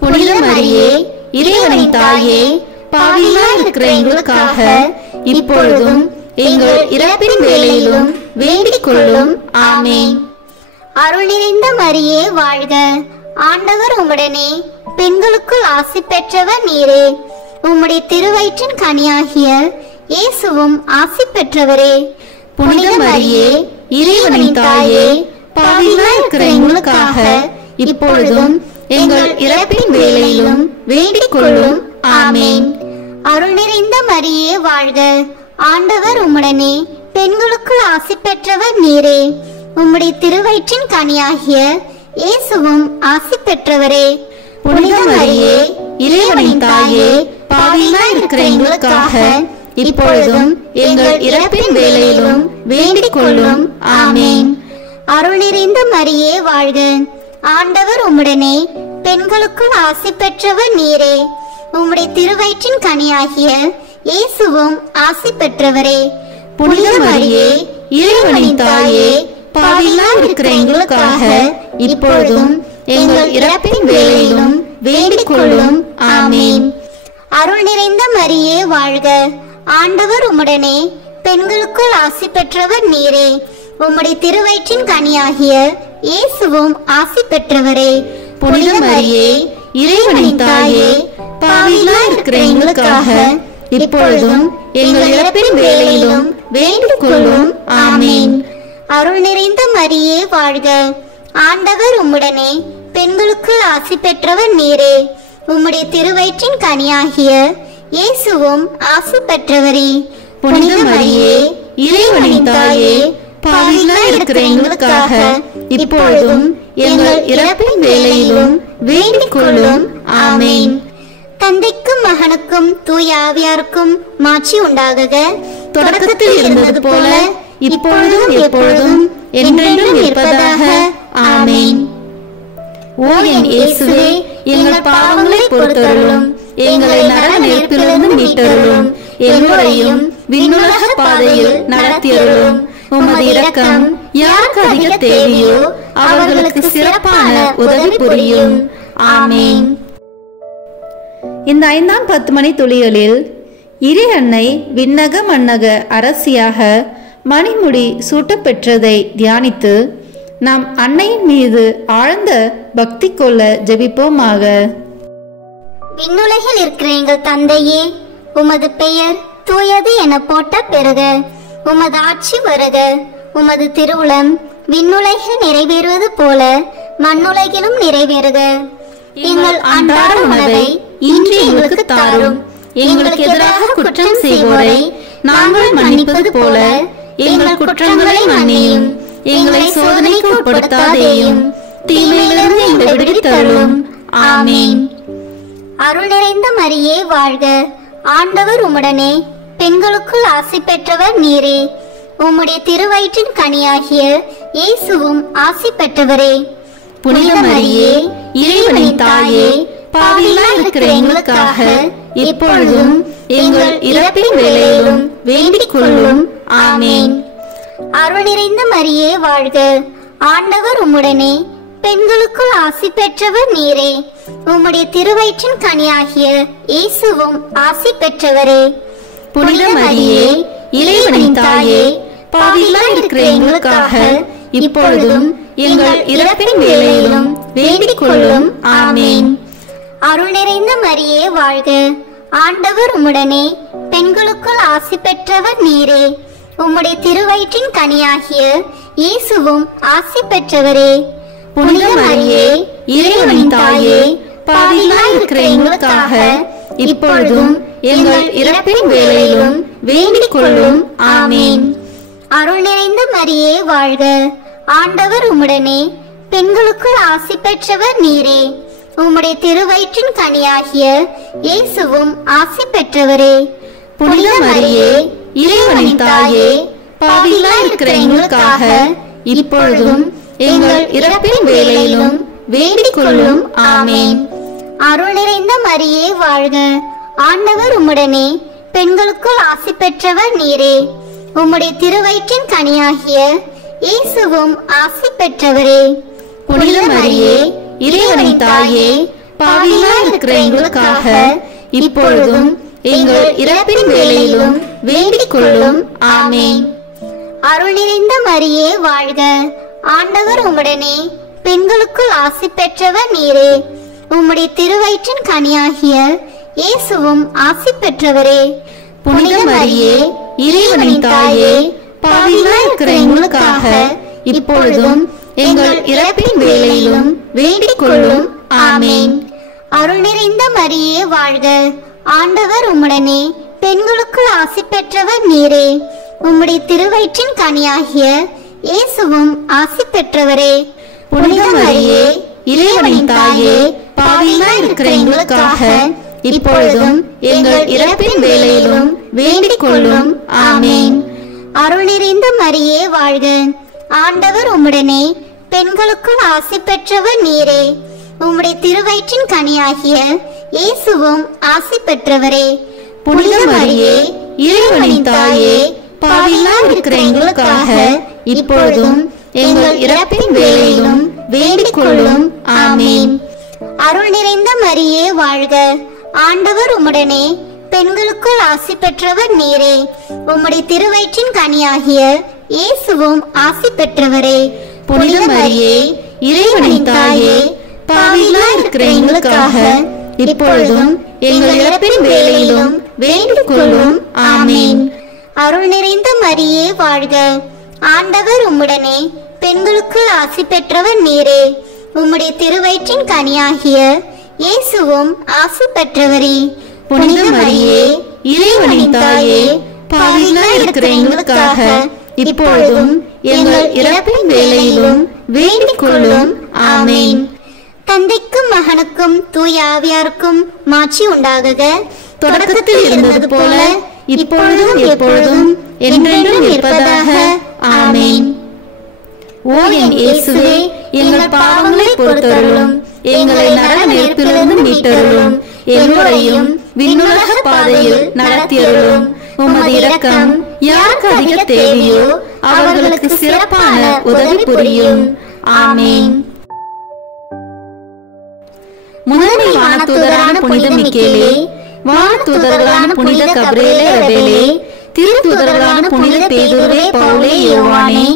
புனித மரியே, இறைவனின் தாயே, பாவிகளாய் இருக்கிற எங்களுக்காக இப்பொழுதும் எங்கள் இறப்பின் வேளையிலும் வேண்டிக் கொள்ளும். ஆமேன். அருள் நிறைந்த மரியே வாழ்க. ஆண்டவர் உம்முடனே, பெண்களுக்குள் ஆசி பெற்றவர் நீரே. உம்முடைய திருவயிற்றின் கனியாகிய இயேசுவும் ஆசி பெற்றவரே. புனித மரியே, இறைவனின் தாயே, பாவிகளாய் இருக்கிற எங்களுக்காக இப்பொழுதும் எங்கள் இறப்பின் வேளையிலும் வேண்டிக் கொள்ளும். ஆமேன். அருள் நிறைந்த மரியே வாழ்க. ஆண்டவர் உம்முடனே, பெண்களுக்குள் ஆசி பெற்றவர் நீரே. உம்முடைய திருவயிற்றின் கனியாகிய இயேசுவும் ஆசி பெற்றவரே. புனித மரியே இறைவனின் தாயே பாவிகளாய் இருக்கிற எங்களுக்காக இப்பொழுதும் எங்கள் இறப்பின் வேளையிலும் வேண்டிக் கொள்ளும். ஆமேன். அருள் நிறைந்த மரியே வாழ்க. ஆண்டவர் உம்முடனே, பெண்களுக்குள் ஆசி பெற்றவர் நீரே. உம்முடைய திருவயிற்றின் கனியாகிய இயேசுவும் ஆசி பெற்றவரே. புனித மரியே இறைவனின் தாயே பாவிகளாய் இருக்கிற எங்களுக்காக இப்பொழுதும் எங்கள் இறப்பின் வேளையிலும் வேண்டிக் கொள்ளும். ஆமேன். அருள் நிறைந்த மரியே வாழ்க. ஆண்டவர் உம்முடனே, பெண்களுக்குள் ஆசி பெற்றவர் நீரே. உம்முடைய திருவயிற்றின் கனியாகிய இயேசுவும் ஆசி பெற்றவரே. புனித மரியே இறைவனின் தாயே பாவிகளாய் இருக்கிற எங்களுக்காக இப்பொழுதும் எங்கள் இறப்பின் வேளையிலும் வேண்டிக் கொள்ளும். ஆமேன். அருள் நிறைந்த மரியே வாழ்க. ஆண்டவர் உம்முடனே, பெண்களுக்குள் ஆசி பெற்றவர் நீரே. உம்முடைய திருவயிற்றின் கனியாகிய இயேசுவும் ஆசி பெற்றவரே. புனித மரியே இறைவனின் தாயே பாவிகளாய் இருக்கிற எங்களுக்காக இப்பொழுதும் எங்கள் இறப்பின் வேளையிலும் வேண்டிக் கொள்ளும். ஆமேன். தந்தைக்கும் மகனுக்கும் தூய ஆவியாருக்கும் மாட்சி உண்டாகுக. தொடக்கத்தில் இருந்தது போல இப்பொழுதும் எப்பொழுதும் என்றென்றும் இருப்பதாக. ஆமேன். ஓ என் இயேசுவே, எங்கள் பாவங்களை பொறுத்தருளும், எங்களை நரக நெருப்பிலிருந்து மீட்டருளும், எல்லோரையும் விண்ணுலக பாதையில் நடத்தியருளும். உமது இரக்கம் யாருக்கு அதிக தேவையோ அவர்களுக்கு சிறப்பான உதவி புரியும். ஆமேன். இந்த 5ஆம் 10 மணி துளிகளில் இறை அன்னை விண்ணக மன்னக அரசியாக மணிமுடி சூட்டப்பெற்றதை தியானித்து நாம் அன்னையின் மீது ஆழ்ந்த பக்தி கொள்ள ஜெபிப்போமாக. விண்ணுலகில் இருக்கிற எங்கள் தந்தையே, உமது பெயர் தூயது என போட்ட பெறுக. உமது ஆட்சி வருக. உமது திருவுளம் விண்ணுலகில் நிறைவேறுவது போல மண்ணுலகிலும் நிறைவேறுக. எங்கள் அன்றாட உணவை இன்று எங்களுக்கு தாரும். எங்களுக்கு எதிராக குற்றம் செய்வோரை நாங்கள் மன்னிப்பது போல எங்கள் குற்றங்களை மன்னியும். எங்களை சோதனைக்கு உட்படுத்தாதேயும், தீமையிலிருந்து எங்களை விடுவித்தருளும். ஆமேன். அருள் நிறைந்த மரியே வாழ்க. ஆண்டவர் உம்முடனே, பெண்களுக்குள் ஆசி பெற்றவர் நீரே. உம்முடைய திருவயிற்றின் கனியாகிய இயேசுவும் ஆசி பெற்றவரே. புனித மரியே இறைவனின் தாயே பாவிகளாய் இருக்கிற எங்களுக்காக இப்பொழுதும் எங்கள் இறப்பின் வேளையிலும் வேண்டிக் கொள்ளும். ஆமேன். அருள் நிறைந்த மரியே வாழ்க. ஆண்டவர் உம்முடனே, பெண்களுக்குள் ஆசி பெற்றவர் நீரே. உம்முடைய திருவயிற்றின் கனியாகிய இயேசுவும் ஆசி பெற்றவரே. புனித மரியே இறைவனின் தாயே பாவிகளாய் இருக்கிற எங்களுக்காக இப்பொழுதும் எங்கள் இறப்பின் வேளையிலும் வேண்டிக் கொள்ளும். ஆமேன். அருள் நிறைந்த மரியே வாழ்க. ஆண்டவர் உம்முடனே, பெண்களுக்குள் ஆசி பெற்றவர் நீரே. உம்முடைய திருவயிற்றின் கனியாகிய இயேசுவும் ஆசி பெற்றவரே. புனித மரியே இறைவனின் தாயே பாவிகளாய் இருக்கிற எங்களுக்காக இப்பொழுதும் எங்கள் இறப்பின் வேளையிலும் வேண்டிக் கொள்ளும். ஆமேன். அருள் நிறைந்த மரியே வாழ்க. ஆண்டவர் உம்முடனே, பெண்களுக்குள் ஆசி பெற்றவர் நீரே. உம்முடைய திருவயிற்றின் கனியாகிய இயேசுவும் ஆசி பெற்றவரே. புனித மரியே இறைவனின் தாயே பாவிகளாய் இருக்கிற எங்களுக்காக இப்பொழுதும் எங்கள் இறப்பின் வேளையிலும் வேண்டிக் கொள்ளும். ஆமேன். அருள் நிறைந்த மரியே வாழ்க. ஆண்டவர் உம்முடனே, பெண்களுக்குள் ஆசி பெற்றவர் நீரே. உம்முடைய திருவயிற்றின் கனியாகிய இயேசுவும் ஆசி பெற்றவரே. புனித மரியே இறைவனின் தாயே பாவிகளாய் இருக்கிற எங்களுக்காக இப்பொழுதும் எங்கள் இறப்பின் வேளையிலும் வேண்டிக் கொள்ளும். ஆமேன். அருள் நிறைந்த மரியே வாழ்க. ஆண்டவர் உம்முடனே, பெண்களுக்குள் ஆசி பெற்றவர் நீரே. உம்முடைய திருவயிற்றின் கனியாகிய இயேசுவும் ஆசி பெற்றவரே. புனித மரியே இறைவனின் தாயே பாவிகளாய் இருக்கிற எங்களுக்காக இப்பொழுதும் எங்கள் இறப்பின் வேளையிலும் வேண்டிக் கொள்ளும். ஆமேன். அருள் நிறைந்த மரியே வாழ்க. ஆண்டவர் உம்முடனே, பெண்களுக்குள் ஆசி பெற்றவர் நீரே. உம்முடைய திருவயிற்றின் கனியாகிய இயேசுவும் ஆசி பெற்றவரே. புனித மரியே இறைவனின் தாயே பாவிகளாய் இருக்கிற எங்களுக்காக இப்பொழுதும் எங்கள் இறப்பின் வேளையிலும் வேண்டிக் கொள்ளும். ஆமேன். அருள் நிறைந்த மரியே வாழ்க, ஆண்டவர் உம்முடனே, பெண்களுக்குள் ஆசி பெற்றவர் நீரே. உம்முடைய திருவயிற்றின் கனியாகிய இயேசுவும் ஆசி பெற்றவரே. புனித மரியே, இறைவனின் தாயே, பாவிகளாய் இருக்கிற எங்களுக்காக இப்பொழுதும் எங்கள் இறப்பின் வேளையிலும் வேண்டிக் கொள்ளும். ஆமேன். அருள் நிறைந்த மரியே வாழ்க, ஆண்டவர் உம்முடனே, பெண்களுக்குள் ஆசி பெற்றவர் நீரே. உம்முடைய திருவயிற்றின் கனியாகிய இயேசுவும் ஆசி பெற்றவரே. புனித மரியே, இறைவனின் தாயே, பாவிகளாய் இருக்கிற எங்களுக்காக இப்பொழுதும் எங்கள் இறப்பின் வேளையிலும் வேண்டிக் கொள்ளும். ஆமேன். அருள் நிறைந்த மரியே வாழ்க, ஆண்டவர் உம்முடனே, பெண்களுக்குள் ஆசி பெற்றவர் நீரே. உம்முடைய திருவயிற்றின் கனியாகிய இயேசுவும் ஆசி பெற்றவரே. புனித மரியே, இறைவனின் தாயே, பாவிகளாய் இருக்கிற எங்களுக்காக இப்பொழுதும் எங்கள் இறப்பின் வேளையிலும் வேண்டிக் கொள்ளும். ஆமேன். தந்தைக்கும் மகனுக்கும் தூய ஆவியாருக்கும் மாட்சி உண்டாகுக. தொடக்கத்தில் இருந்தது போல இப்பொழுதும் எப்பொழுதும் என்றென்றும் இருப்பதாக. ஆமேன். ஓ என் இயேசுவே, எங்கள் பாவங்களை பொறுத்தருளும், எங்களை நரக நெருப்பிலிருந்து மீட்டருளும், எல்லோரையும் விண்ணுலக பாதையில் நடத்தியருளும். உமது இரக்கம் யாருக்கு அதிக தேவையோ அவர்களுக்கு சிறப்பான உதவி புரியும். ஆமேன். முதன்மை வானதூதரான புனித மிக்கேலே, வானதூதர்களான புனித கபிரியேலே ரபேலே, திருத்தூதர்களான புனித பேதுருவே, பவுலே, யோவானே,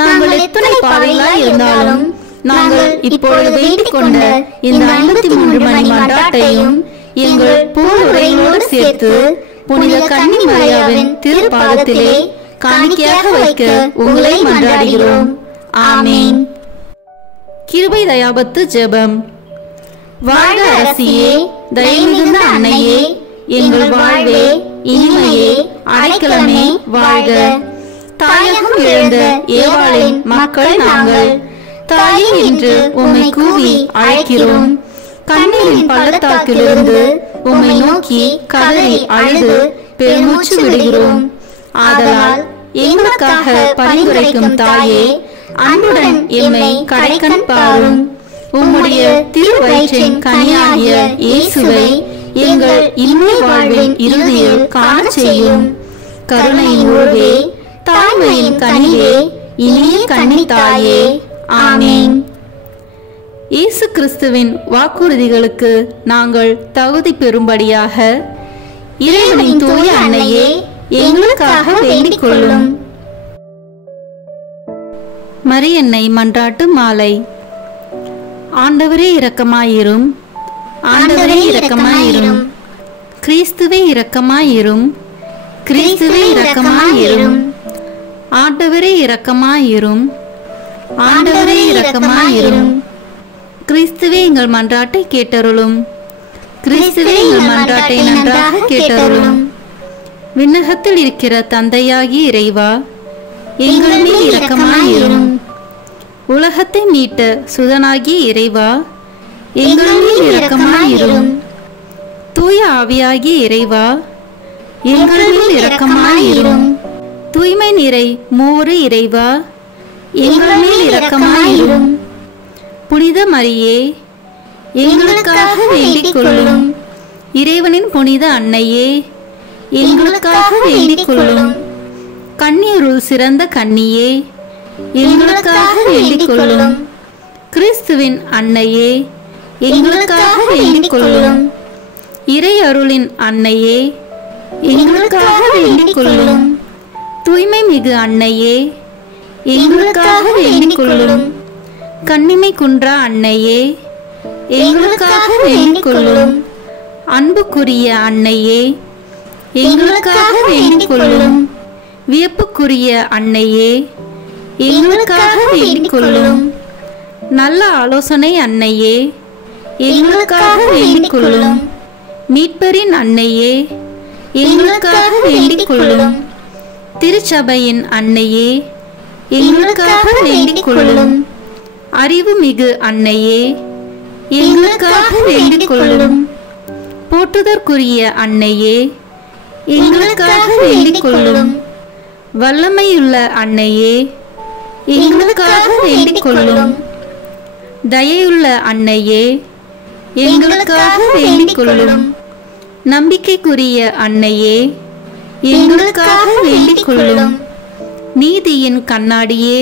நாங்கள் எத்தனை பாவிகளாய் இருந்தாலும் நாங்கள் இப்பொழுது வேண்டிக் கொண்ட இந்த 53 மணி மன்றாட்டையும் எங்கள் பூவுரைகளோடு சேர்த்து புனித கன்னி மரியாவின் திருப்பாதத்திலே காணிக்கையாக வைக்க உங்களை மன்றாடுகிறோம். ஆமேன். கிருபை தயாபத்து ஜெபம். வாழ்க அரசியே, தயை மிகுந்த அன்னையே, எங்கள் வாழ்வே, இனிமையே, அடைக்கலமே வாழ்க. தாயகம் இழந்த ஏவாளின் மக்கள் நாங்கள், தாயே என்று உம்மை கூவி அழைக்கிறோம். கண்ணீரின் பள்ளத்தாக்கிலிருந்து உம்மை நோக்கி கதறி அழுது பெருமூச்சு விடுகிறோம். ஆதலால் எங்களுக்காக பரிந்துரைக்கும் தாயே, அன்புடன் எம்மை கடைக்கண் பாரும். உம்முடைய திருவயிற்றின் கனியாகிய இயேசுவை எங்கள் இன்மை வாழ்வின் இறுதியில் காண செய்யும். கருணையின் உருவே, தாய்மையின் கனியே, இனிய கன்னி தாயே. ஆமேன். இயேசு கிறிஸ்துவின் வாக்குறுதிகளுக்கு நாங்கள் தகுதி பெறும்படியாக இறைவனின் தூய அன்னையே, எங்களுக்காக வேண்டிக் கொள்ளும். மரியன்னை மன்றாட்டு மாலை. ஆண்டவரே இரக்கமாயிரும், ஆண்டவரே இரக்கமாயிரும், கிறிஸ்துவே இரக்கமாயிரும், கிறிஸ்துவே இரக்கமாயிரும், ஆண்டவரே இரக்கமாயிரும், ஆண்டவரே இரக்கமாயிரும், கிறிஸ்துவே எங்கள் மன்றாட்டை கேட்டருளும், கிறிஸ்துவே எங்கள் மன்றாட்டை நன்றாக கேட்டருளும். விண்ணகத்தில் இருக்கிற தந்தையாகிய இறைவா, எங்கள் மேல் இரக்கமாயிரும். உலகத்தை மீட்ட சுதனாகிய இறைவா, எங்கள் மேல் இரக்கமாயிரும். தூய ஆவியாகிய இறைவா, எங்கள் மேல் இரக்கமாயிரும். தூய்மை நிறை மூவரு இறைவா, எங்கள் மேல் இரக்கமாயிரும். புனித மரியே, எங்களுக்காக வேண்டிக் கொள்ளும். இறைவனின் புனித அன்னையே, எங்களுக்காக வேண்டிக் கொள்ளும். கன்னியருள் சிறந்த கன்னியே, எங்களுக்காக வேண்டிக் கொள்ளும். கிறிஸ்துவின் அன்னையே, எங்களுக்காக வேண்டிக் கொள்ளும். இறை அருளின் அன்னையே, எங்களுக்காக வேண்டிக் கொள்ளும். தூய்மை மிகு அன்னையே, எங்களுக்காக வேண்டிக் கொள்ளும். கன்னிமை குன்றா அன்னையே, எங்களுக்காக வேண்டிக் கொள்ளும். அன்புக்குரிய அன்னையே, எங்களுக்காக வேண்டிக் கொள்ளும். வியப்புக்குரிய அன்னையே, எங்களுக்காக வேண்டிக் கொள்ளும். நல்ல ஆலோசனை அன்னையே, எங்களுக்காக வேண்டிக் கொள்ளும். மீட்பரின் அன்னையே, எங்களுக்காக வேண்டிக் கொள்ளும். திருச்சபையின் அன்னையே, எங்களுக்காக வேண்டிக் கொள்ளும். அறிவு மிகு அன்னையே, எங்களுக்காக வேண்டிக் கொள்ளும். போற்றுதற்குரிய அன்னையே, எங்களுக்காக வேண்டிக் கொள்ளும். வல்லமையுள்ள அன்னையே, எங்களுக்காக வேண்டிக் கொள்ளும். தயையுள்ள அன்னையே, எங்களுக்காக வேண்டிக் கொள்ளும். நம்பிக்கைக்குரிய அன்னையே, எங்களுக்காக வேண்டிக் கொள்ளும். நீதியின் கண்ணாடியே,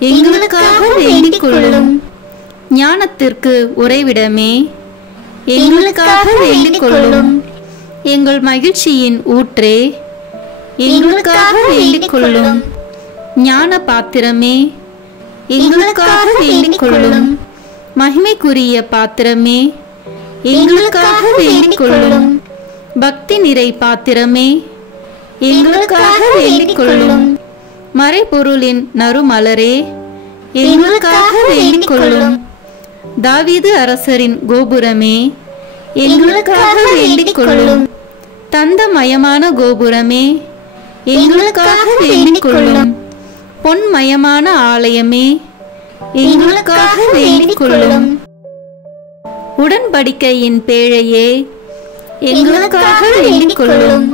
எங்களுக்காக வேண்டிக் கொள்ளும். ஞானத்திற்கு உறைவிடமே, எங்களுக்காக வேண்டிக் கொள்ளும். எங்கள் மகிழ்ச்சியின் ஊற்றே, எங்களுக்காக வேண்டிக் கொள்ளும். ஞான பாத்திரமே, எங்களுக்காக வேண்டிக் கொள்ளும். மகிமைக்குரிய பாத்திரமே, எங்களுக்காக வேண்டிக் கொள்ளும். பக்தி நிறை பாத்திரமே, எங்களுக்காக வேண்டிக் கொள்ளும். மறைபொருளின் நறுமலரே, எங்களுக்காக வேண்டிக் கொள்ளும். தாவீது அரசரின் கோபுரமே, எங்களுக்காக வேண்டிக் கொள்ளும். தந்தமயமான கோபுரமே, எங்களுக்காக வேண்டிக் கொள்ளும். பொன்மயமான ஆலயமே, எங்களுக்காக வேண்டிக் கொள்ளும். உடன்படிக்கையின் பேழையே, எங்களுக்காக வேண்டிக் கொள்ளும்.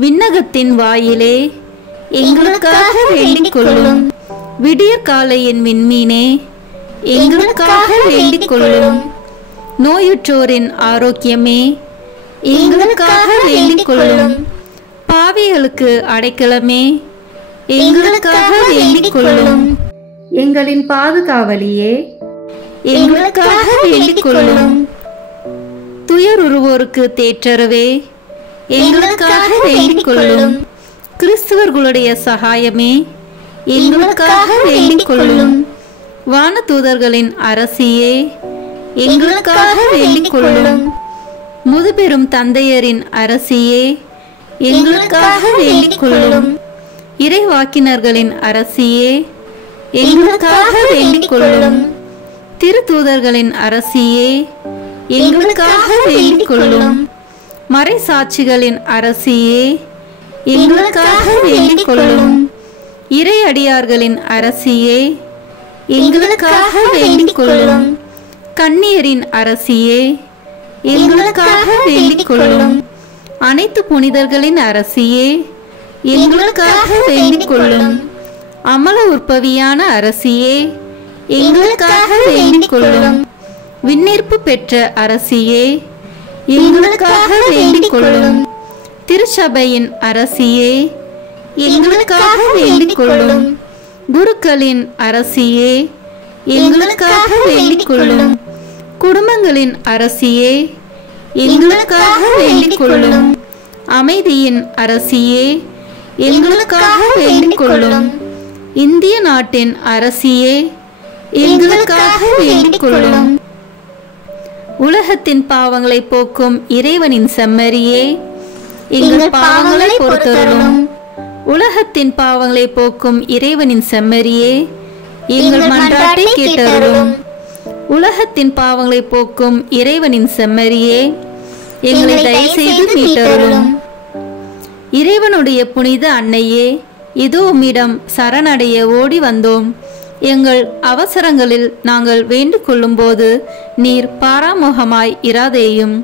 விண்ணகத்தின் வாயிலே, எங்களுக்காக வேண்டிக் கொள்ளும். விடியற்காலையின் விண்மீனே, எங்களுக்காக வேண்டிக் கொள்ளும். நோயுற்றோரின் ஆரோக்கியமே, எங்களுக்காக வேண்டிக் கொள்ளும். பாவிகளுக்கு அடைக்கலமே, எங்களுக்காக வேண்டிக் கொள்ளும். எங்களின் பாதுகாவலியே, எங்களுக்காக வேண்டிக் கொள்ளும். துயருருவோருக்கு தேற்றரவே, எங்களுக்காக வேண்டிக் கொள்ளும். கிறிஸ்துவர்களுடைய சகாயமே, எங்களுக்காக வேண்டிக் கொள்ளும். வானதூதர்களின் அரசியே, எங்களுக்காக வேண்டிக் கொள்ளும். முதுபெரும் தந்தையரின் அரசியே, எங்களுக்காக வேண்டிக் கொள்ளும். இறைவாக்கினர்களின் அரசியே, எங்களுக்காக வேண்டிக் கொள்ளும். திருத்தூதர்களின் அரசியே, எங்களுக்காக வேண்டிக் கொள்ளும். மறைசாட்சிகளின் அரசியே, எங்களுக்காக வேண்டிக் கொள்ளும். இறையடியார்களின் அரசியே, எங்களுக்காக வேண்டிக் கொள்ளும். கன்னியரின் அரசியே, எங்களுக்காக வேண்டிக் கொள்ளும். அனைத்து புனிதர்களின் அரசியே, எங்களுக்காக வேண்டிக் கொள்ளும். அமல உற்பவியான அரசியே, எங்களுக்காக வேண்டிக் கொள்ளும். விண்ணேற்பு பெற்ற அரசியே, எங்களுக்காக வேண்டிக் கொள்ளும். திருச்சபையின் அரசியே, எங்களுக்காக வேண்டிக் கொள்ளும். குருக்களின் அரசியே, எங்களுக்காக வேண்டிக் கொள்ளும். குடும்பங்களின் அரசியே, எங்களுக்காக வேண்டிக் கொள்ளும். அமைதியின் அரசியே, எங்களுக்காக வேண்டிக் கொள்ளும். இந்திய நாட்டின் அரசியே, எங்களுக்காக வேண்டிக் கொள்ளும். உலகத்தின் பாவங்களை போக்கும் இறைவனின் செம்மறியே, எங்கள் பாவங்களை பொறுத்தருளும். உலகத்தின் பாவங்களை போக்கும் இறைவனின் செம்மறியே, எங்கள் மன்றாட்டை கேட்டருளும். உலகத்தின் பாவங்களை போக்கும் இறைவனின் செம்மறியே, எங்களை தயவு செய்து மீட்டருளும். இறைவனுடைய புனித அன்னையே, இதோ உம்மிடம் சரணடைய ஓடி வந்தோம். எங்கள் அவசரங்களில் நாங்கள் வேண்டிக் கொள்ளும் போது நீர் பாராமுகமாய் இராதேயும்.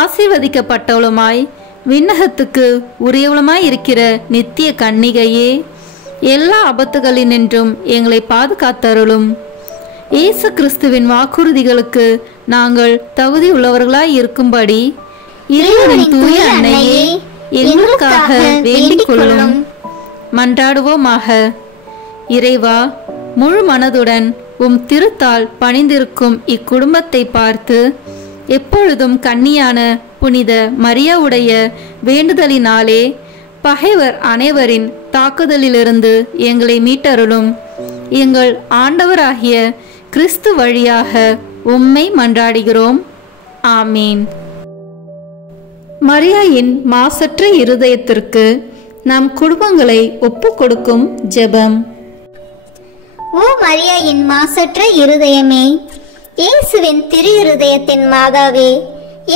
ஆசீர்வதிக்கப்பட்டவளுமாய் விண்ணகத்துக்கு உரியவளுமாய் இருக்கிற நித்திய கன்னிகையே, எல்லா ஆபத்துகளினின்றும் எங்களை பாதுகாத்தருளும். இயேசு கிறிஸ்துவின் வாக்குறுதிகளுக்கு நாங்கள் தகுதி உள்ளவர்களாய் இருக்கும்படி இறைவனின் தூய அன்னையே, எங்களுக்காக வேண்டிக் கொள்ளும். மன்றாடுவோமாக. இறைவா, முழு மனதுடன் உம் திருத்தால் பணிந்திருக்கும் இக்குடும்பத்தை பார்த்து எப்பொழுதும் கன்னியான புனித மரியாவுடைய வேண்டுதலினாலே பகைவர் அனைவரின் தாக்குதலிலிருந்து எங்களை மீட்டருளும். எங்கள் ஆண்டவராகிய கிறிஸ்து வழியாக உம்மை மன்றாடுகிறோம். ஆமீன். மரியாயின் மாசற்ற இருதயத்திற்கு நம் குடும்பங்களை ஒப்புக் கொடுக்கும் ஜெபம். ஓ மரியாயின் மாசற்ற இருதயமே, இயேசுவின் திரு இருதயத்தின் மாதாவே,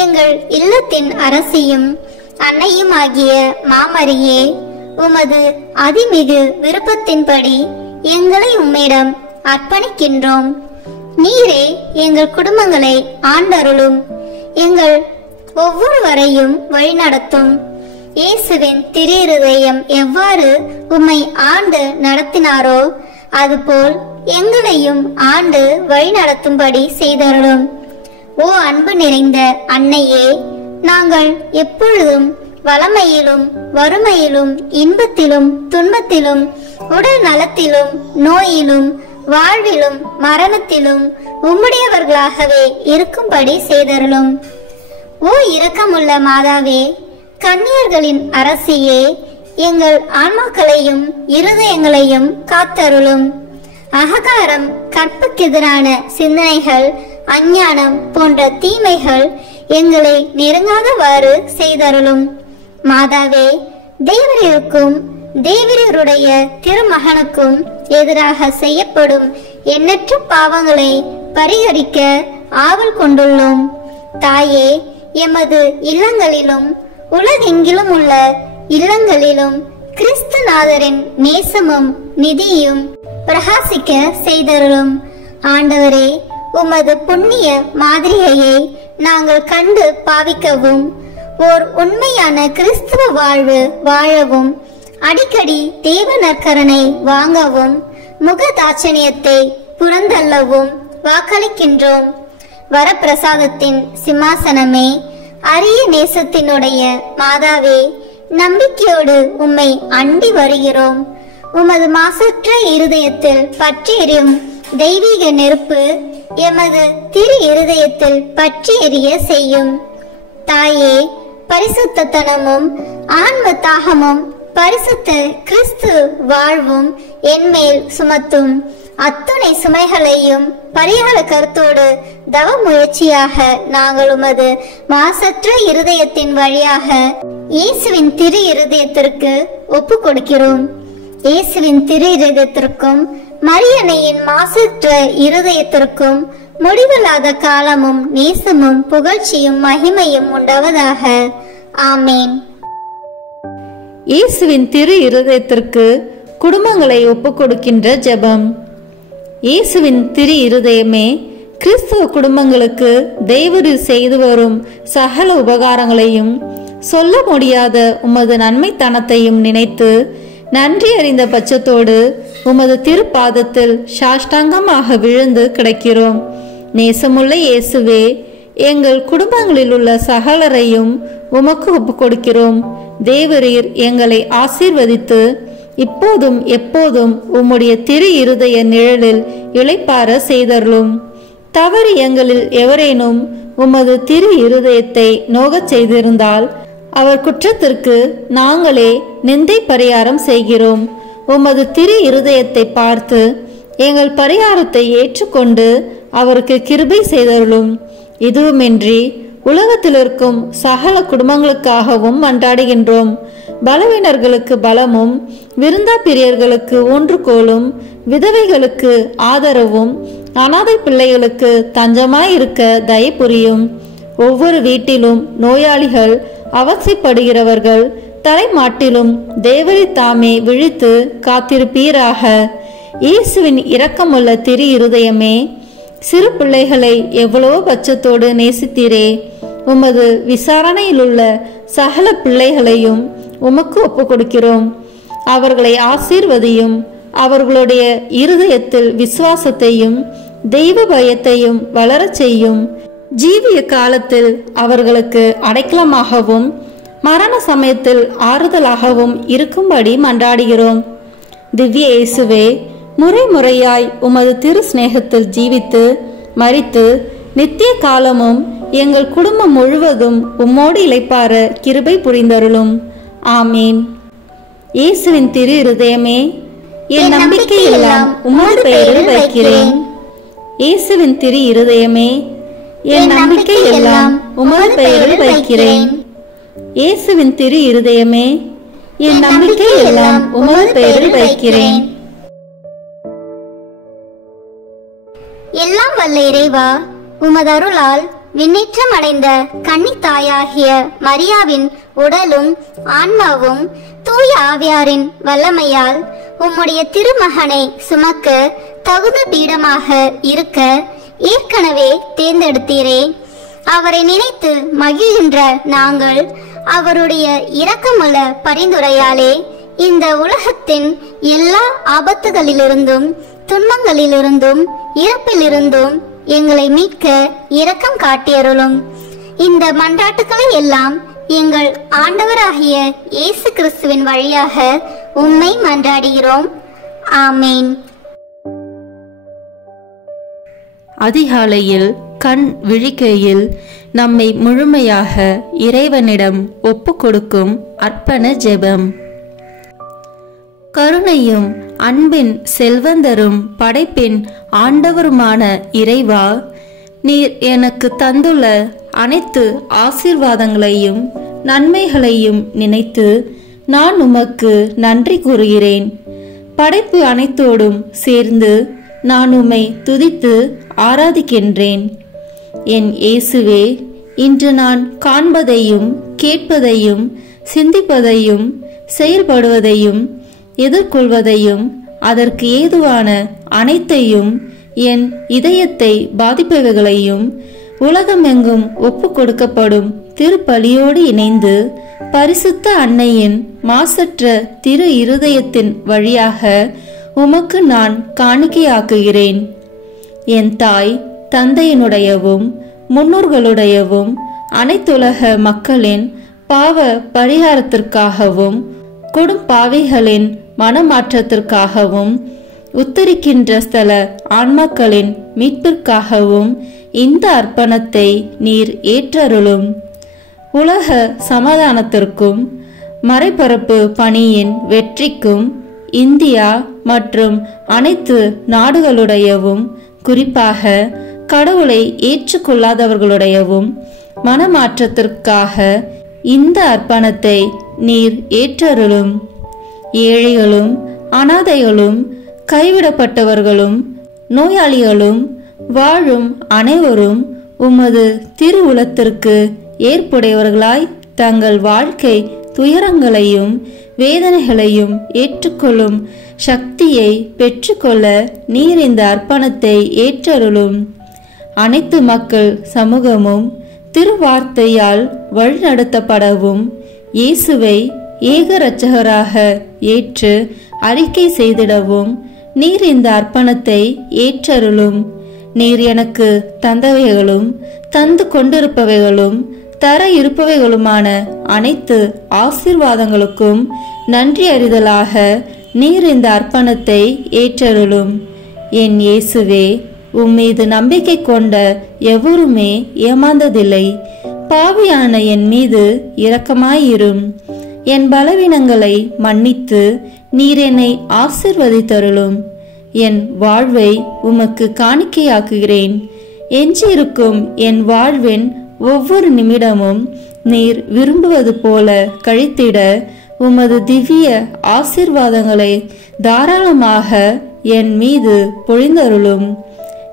எங்கள் இல்லத்தின் அரசியும் அன்னையும் ஆகிய மாமரியே, உமது அதிமிகு விருப்பத்தின்படி எங்களை உம்மிடம் அர்ப்பணிக்கின்றோம். நீரே எங்கள் குடும்பங்களை ஆண்டருளும், எங்கள் ஒவ்வொருவரையும் வழிநடத்தும். இயேசுவின் திரு இருதயம் எவ்வாறு உம்மை ஆண்டு நடத்தினாரோ அதுபோல் எங்களையும் ஆண்டு வழிநடத்தும்படி செய்தருளும். ஓ அன்பு நிறைந்த அன்னையே, நாங்கள் எப்பொழுதும் வளமையிலும் வறுமையிலும் இன்பத்திலும் துன்பத்திலும் உடல் நலத்திலும் நோயிலும் வாழ்விலும் மரணத்திலும் உம்முடையவர்களாகவே இருக்கும்படி செய்தருளும். ஓ இரக்கமுள்ள மாதாவே, கன்னியர்களின் அரசியே, எங்கள் ஆன்மாக்களையும் இருதயங்களையும் காத்தருளும். அகங்காரம், கற்புக்கெதிரான சிந்தனைகள், அஞ்ஞானம் போன்ற தீமைகள் எங்களை நெருங்காதவாறு செய்தருளும். மாதாவே, தேவரீருக்கும் தேவரீருடைய திருமகனுக்கும் எதிராக செய்யப்படும் எண்ணற்ற பாவங்களை பரிகரிக்க ஆவல் கொண்டுள்ளோம். தாயே, எமது இல்லங்களிலும் உலகெங்கிலும் உள்ள இல்லங்களிலும் கிறிஸ்துநாதரின் நேசமும் நிதியும் பிரகாசிக்க செய்தருளும். ஆண்டவரே, உமது புண்ணிய மாதிரியை நாங்கள் கண்டு பாவிக்கவும், ஓர் உண்மையான கிறிஸ்துவ வாழ்வு வாழவும், அடிக்கடி தேவ நற்கரனை வாங்கவும், முகதாட்சணியத்தை புறந்தள்ளவும் வாக்களிக்கின்றோம். வரப்பிரசாதத்தின் சிம்மாசனமே, அரிய நேசத்தினுடைய மாதாவே, நம்பிக்கையோடு உம்மை அண்டி வருகிறோம். உமது மாசற்ற இருதயத்தில் பற்றி எரியும் தெய்வீக நெருப்பு எமது திரு இருதயத்தில் பற்றி எரிய செய்யும். தாயே, பரிசுத்தனமும் ஆன்ம தாகமும் பரிசுத்த கிறிஸ்து வாழ்வும் என்மேல் சுமத்தும். அத்துணை சுமைகளையும் பரிகார கருத்தோடு தவ முயற்சியாக நாங்கள் உமது மாசற்ற இருதயத்தின் வழியாக இயேசுவின் திரு இருதயத்திற்கு ஒப்பு கொடுக்கிறோம். இயேசுவின் திரு இருதயத்திற்கும் மரியன்னையின் மாசற்ற இருதயத்திற்கும் முடிவில்லாத காலமும் நேசமும் புகழ்ச்சியும் மகிமையும் உண்டாவதாக. ஆமேன். இயேசுவின் திரு இருதயத்திற்கு குடும்பங்களை ஒப்புக் கொடுக்கின்ற ஜெபம். இயேசுவின் திரு இருதயமே, கிறிஸ்துவ குடும்பங்களுக்கு தேவரீர் செய்து வரும் சகல உபகாரங்களையும் சொல்ல முடியாத உமது நன்மைத்தனத்தையும் நினைத்து நன்றி அறிந்த பட்சத்தோடு உமது திருப்பாதத்தில் சாஷ்டாங்கமாக விழுந்து கிடக்கிறோம். நேசமுள்ள இயேசுவே, எங்கள் குடும்பங்களில் உள்ள சகலரையும் உமக்கு ஒப்புக் கொடுக்கிறோம். தேவரீர் எங்களை ஆசீர்வதித்து இப்போதும் எப்போதும் உம்முடைய திரு இருதய நிழலில் இளைப்பார செய்தருளும். தவறு எங்களில் எவரேனும் உமது திரு இருதயத்தை நோகச் செய்திருந்தால் அவர் குற்றத்திற்கு நாங்களே நிந்தை பரிகாரம் செய்கிறோம். உமது திரு இருதயத்தை பார்த்து எங்கள் பரிகாரத்தை ஏற்றுக்கொண்டு அவருக்கு கிருபை செய்தருளும். இதுவுமின்றி உலகத்தில் இருக்கும் சகல குடும்பங்களுக்காகவும் மன்றாடுகின்றோம். பலவீனர்களுக்கு பலமும், விருந்தா பிரியர்களுக்கு ஊன்றுகோலும், விதவைகளுக்கு ஆதரவும், அனாதை பிள்ளைகளுக்கு தஞ்சமாயிருக்க தயை புரியும். ஒவ்வொரு வீட்டிலும் நோயாளிகள், அவசியப்படுகிறவர்கள் தலைமாட்டிலும் தேவரி தாமே விழித்து காத்திருப்பீராக. இயேசுவின் இரக்கமுள்ள திரு இருதயமே, சிறு பிள்ளைகளை எவ்வளவோ பட்சத்தோடு நேசித்தீரே. உமது விசாரணையில் உள்ள சகல பிள்ளைகளையும் உமக்கு ஒப்புக் கொடுக்கிறோம். அவர்களை ஆசீர்வதியும். அவர்களுடைய இருதயத்தில் விசுவாசத்தையும் தெய்வ பயத்தையும் வளரச் செய்யும். ஜீவிய காலத்தில் அவர்களுக்கு அடைக்கலமாகவும் மரண சமயத்தில் ஆறுதலாகவும் இருக்கும்படி மன்றாடுகிறோம். திவ்ய இயேசுவே, முறை முறையாய் உமது திரு சிநேகத்தில் ஜீவித்து மரித்து நித்திய காலமும் எங்கள் குடும்பம் முழுவதும் உம்மோடு இளைப்பார கிருபை புரிந்தருளும். ஆமீன். இயேசுவின் திரு இருதயமே, என் நம்பிக்கை எல்லாம் உமது பெயரில் வைக்கிறேன். இயேசுவின் திரு இருதயமே, என் நம்பிக்கை எல்லாம் உமது பெயரில் வைக்கிறேன். இயேசுவின் திரு இருதயமே, என் நம்பிக்கை எல்லாம் உமது பெயரில் வைக்கிறேன். எல்லாம் வல்ல இறைவா, உமது அருளால் விண்ணேற்றம் அடைந்த கன்னித்தாயாகிய மரியாவின் உடலும் ஆன்மாவும் தூய ஆவியாரின் வல்லமையால் உம்முடைய திருமகனை சுமக்க தகுந்த பீடமாக இருக்க ஏற்கனவே தேர்ந்தெடுத்தீரே. அவரை நினைத்து மகிழ்கின்ற நாங்கள் அவருடைய இரக்கமுள்ள பரிந்துரையாலே இந்த உலகத்தின் எல்லா ஆபத்துகளிலிருந்தும் துன்பங்களிலிருந்தும் இறப்பிலிருந்தும் எங்களை மீட்க இரக்கம் காட்டியருளும். இந்த மன்றாட்டுக்களை எல்லாம் எங்கள் ஆண்டவராகிய இயேசு கிறிஸ்துவின் வழியாக உம்மை மன்றாடுகிறோம். ஆமேன். அதிகாலையில் கண் விழிக்கையில் நம்மை முழுமையாக இறைவனிடம் ஒப்பு கொடுக்கும் அர்ப்பண ஜெபம். கருணையும் அன்பின் செல்வந்தரும் படைப்பின் ஆண்டவருமான இறைவா, நீர் எனக்கு தந்துள்ள அனைத்து ஆசீர்வாதங்களையும் நன்மைகளையும் நினைத்து நான் உமக்கு நன்றி கூறுகிறேன். படைப்பு அனைத்தோடும் சேர்ந்து நான் உம்மை துதித்து ஆராதிக்கின்றேன். என் இயேசுவே, இன்று நான் காண்பதையும் கேட்பதையும் சிந்திப்பதையும் செயல்படுவதையும் எதிர்கொள்வதையும் அதற்கு ஏதுவான அனைத்தையும் என் இதயத்தை பாதிப்பவைகளையும் உலகமெங்கும் ஒப்பு கொடுக்கப்படும் திருப்பலியோடு இணைந்து பரிசுத்த அன்னையின் மாசற்ற திரு இருதயத்தின் வழியாக உமக்கு நான் காணிக்கையாக்குகிறேன். என் தாய் தந்தையினுடையவும் முன்னோர்களுடையவும் அனைத்துலக மக்களின் பாவ பரிகாரத்திற்காகவும் கொடும்பாவிகளின் மனமாற்றத்திற்காகவும் உத்தரிக்கின்ற ஸ்தல ஆன்மாக்களின் மீட்பிற்காகவும் இந்த அர்ப்பணத்தை நீர் ஏற்றருளும். உலக சமாதானத்திற்கும் மறைபரப்பு பணியின் வெற்றிக்கும் இந்தியா மற்றும் அனைத்து நாடுகளுடையவும் குறிப்பாக கடவுளை ஏற்றுக்கொள்ளாதவர்களுடையவும் மனமாற்றத்திற்காக இந்த அர்ப்பணத்தை நீர் ஏற்றருளும். ஏழைகளும் அனாதைகளும் கைவிடப்பட்டவர்களும் நோயாளிகளும் வாழும் அனைவரும் உமது திருவுளத்திற்கு ஏற்புடையவர்களாய் தங்கள் வாழ்க்கை துயரங்களையும் வேதனைகளையும் ஏற்றுக்கொள்ளும் சக்தியை பெற்றுக்கொள்ள நீர் இந்த அர்ப்பணத்தை ஏற்றருளும். அனைத்து மக்கள் சமூகமும் திருவார்த்தையால் வழிநடத்தப்படவும் இயேசுவை ஏக இரட்சகராக ஏற்று அறிக்கை செய்திடவும் நீர் இந்த அர்ப்பணத்தை ஏற்றருளும். நீர் எனக்கு தந்தவைகளும் தந்து கொண்டிருப்பவைகளும் தர இருப்பவைகளுமான அனைத்து ஆசீர்வாதங்களுக்கும் நன்றி அறிதலாக நீர் இந்த அர்ப்பணத்தை ஏற்றருளும். என் இயேசுவே, உம்மீது நம்பிக்கை கொண்ட எவருமே ஏமாந்ததில்லை. பாவியான என் மீது இரக்கமாயிரும். என் பலவீனங்களை மன்னித்து நீர் என்னை ஆசீர்வதித்தருளும். என் வாழ்வை உமக்கு காணிக்கையாக்குகிறேன். எஞ்சியிருக்கும் என் வாழ்வின் ஒவ்வொரு நிமிடமும் நீர் விரும்புவது போல கழித்திட உமது திவ்ய ஆசீர்வாதங்களை தாராளமாக என் மீது பொழிந்தருளும்.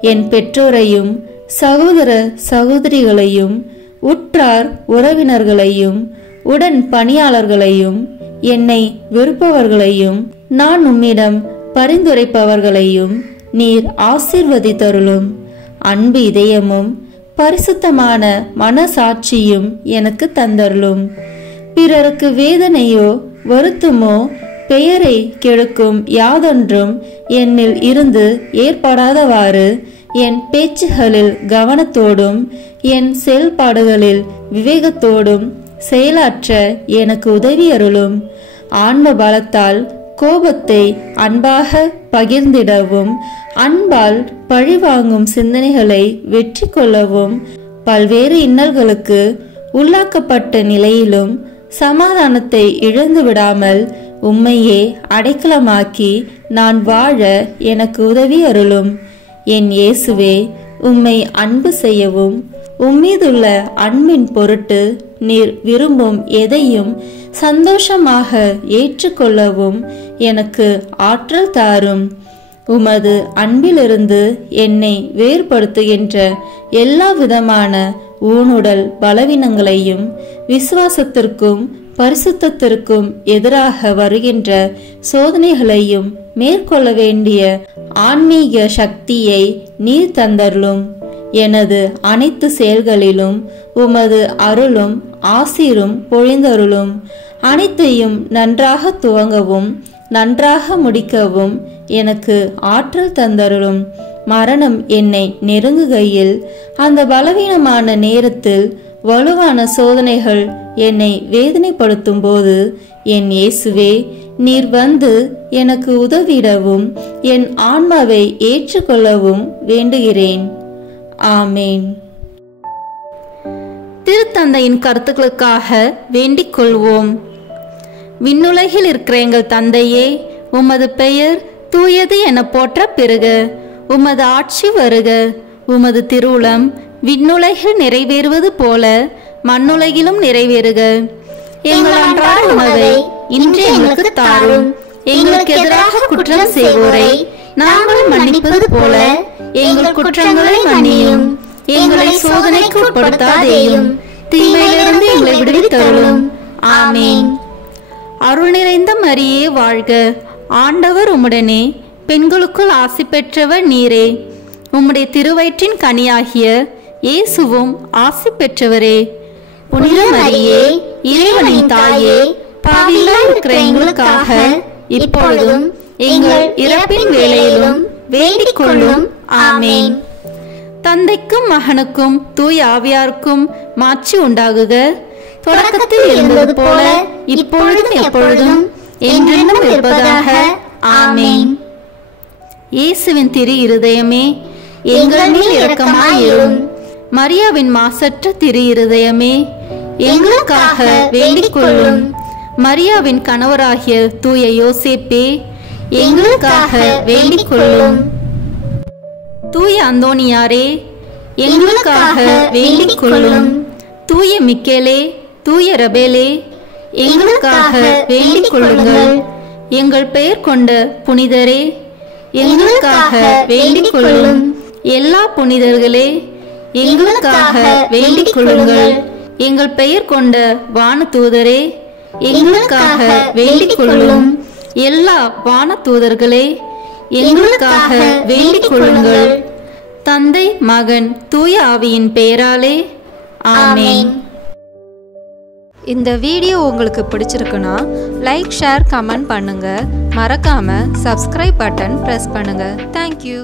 என் பெற்றோரையும் சகோதர சகோதரிகளையும் உற்றார் உறவினர்களையும் உடன் பணியாளர்களையும் என்னை வெறுப்பவர்களையும் நான் உம்மிடம் பரிந்துரைப்பவர்களையும் நீர் ஆசீர்வதித்தருளும். அன்பு இதயமும் பரிசுத்தமான மனசாட்சியும் எனக்கு தந்தருளும். பிறருக்கு வேதனையோ வருத்தமோ பெயரை கெடுக்கும் யாதொன்றும் என்னில் இருந்து ஏற்படாதவாறு என் பேச்சுகளில் கவனத்தோடும் என் செயல்பாடுகளில் விவேகத்தோடும் செயலாற்ற எனக்கு உதவி அருளும். ஆன்ம பலத்தால் கோபத்தை அன்பாக பகிர்ந்திடவும் அன்பால் பழிவாங்கும் சிந்தனைகளை வெற்றி கொள்ளவும் பல்வேறு இன்னல்களுக்கு உள்ளாக்கப்பட்ட நிலையிலும் சமாதானத்தை இழந்து விடாமல் உம்மையே அடைக்கலமாக்கி நான் வாழ எனக்கு உதவி அருளும். என் இயேசுவே, உம்மை அன்பு செய்யவும் உம்மீதுள்ள அன்பின் பொருட்டு நீர் விரும்பும் எதையும் சந்தோஷமாக ஏற்றுக்கொள்ளவும் எனக்கு ஆற்றல் தாரும். உமது அன்பிலிருந்து என்னை வேறுபடுத்துகின்ற எல்லா விதமான ஊனுடல் பலவீனங்களையும் விசுவாசத்திற்கும் பரிசுத்தத்திற்கும் எதிராக வருகின்ற சோதனைகளையும் மேற்கொள்ள வேண்டிய ஆன்மீக சக்தியை நீர் தந்தருளும். எனது அனைத்து செயல்களிலும் உமது அருளும் ஆசீரும் பொழிந்தருளும். அனைத்தையும் நன்றாக துவங்கவும் நன்றாக முடிக்கவும் எனக்கு ஆற்றல் தந்தருளும். மரணம் என்னை நெருங்குகையில் அந்த பலவீனமான நேரத்தில் வலுவான சோதனைகள் என்னை வேதனைப்படுத்தும் போது என் இயேசுவே, நீர் வந்து எனக்கு உதவிடவும் என் ஆன்மாவை ஏற்றுக்கொள்ளவும் வேண்டுகிறேன். ஆமேன். திருத்தந்தையின் கருத்துக்களுக்காக வேண்டிக் கொள்வோம். விண்ணுலகில் இருக்கிற எங்கள் தந்தையே, உமது பெயர் தூயது என போற்ற பெறுக. உமது ஆட்சி வருக. உமது திருவுளம் விண்ணுலகில் நிறைவேறுவது போல மண்ணுலகிலும் நிறைவேறுக. எங்கள் அன்றாட உணவை இன்று எங்களுக்கு தாரும். எங்களுக்கு எதிராக குற்றம் செய்வோரை நாங்கள் மன்னிப்பது போல எங்கள் குற்றங்களை மன்னியும். எங்களை சோதனைக்கு உட்படுத்தாதேயும், தீமையிலிருந்து எங்களை விடுவித்தருளும். ஆமேன். அருள் நிறைந்த மரியே வாழ்க. ஆண்டவர் உம்முடனே, பெண்களுக்குள் ஆசி பெற்றவர் நீரே. உம்முடைய திருவயிற்றின் கனியாகிய இயேசுவும் ஆசி பெற்றவரே. புனித மரியே, இறைவனின் தாயே, பாவிகளாய் இருக்கிற எங்களுக்காக இப்பொழுதும் எங்கள் இறப்பின் வேளையிலும் வேண்டிக் கொள்ளும். ஆமேன். தந்தைக்கும் மகனுக்கும் தூய ஆவியாருக்கும் மாட்சி உண்டாகுக. தொடக்கத்தில் இருந்தது போல இப்பொழுதும் எப்பொழுதும் என்றென்றும் இருப்பதாக. ஆமேன். இயேசுவின் திரு இருதயமே, எங்கள் மேல் இரக்கமாயிரும். மரியாவின் மாசற்ற திரு இருதயமே, எங்களுக்காக வேண்டிக் கொள்ளும். மரியாவின் கணவராகிய தூய யோசேப்பே, எங்களுக்காக வேண்டிக் கொள்ளும். தூய அந்தோனியாரே, எங்களுக்காக வேண்டிக் கொள்ளும். தூய மிக்கேலே, தூய ரபேலே, எங்களுக்காக வேண்டிக் கொள்ளுங்கள். எங்கள் பெயர் கொண்ட புனிதரே, எங்களுக்காக வேண்டிக் கொள்ளும். எல்லா புனிதர்களே, எங்களுக்காக வேண்டிக் கொள்ளுங்கள். எங்கள் பெயர் கொண்ட வானதூதரே, எங்களுக்காக வேண்டிக் கொள்ளும். எல்லா வானதூதர்களே, எங்களுக்காக வேண்டிக் கொள்ளுங்கள். தந்தை, மகன், தூய ஆவியின் பெயராலே. ஆமென். இந்த வீடியோ உங்களுக்கு பிடிச்சிருக்குன்னா லைக், ஷேர், கமெண்ட் பண்ணுங்க. மறக்காம சப்ஸ்கிரைப் பட்டன் பிரஸ் பண்ணுங்க. தேங்க்யூ.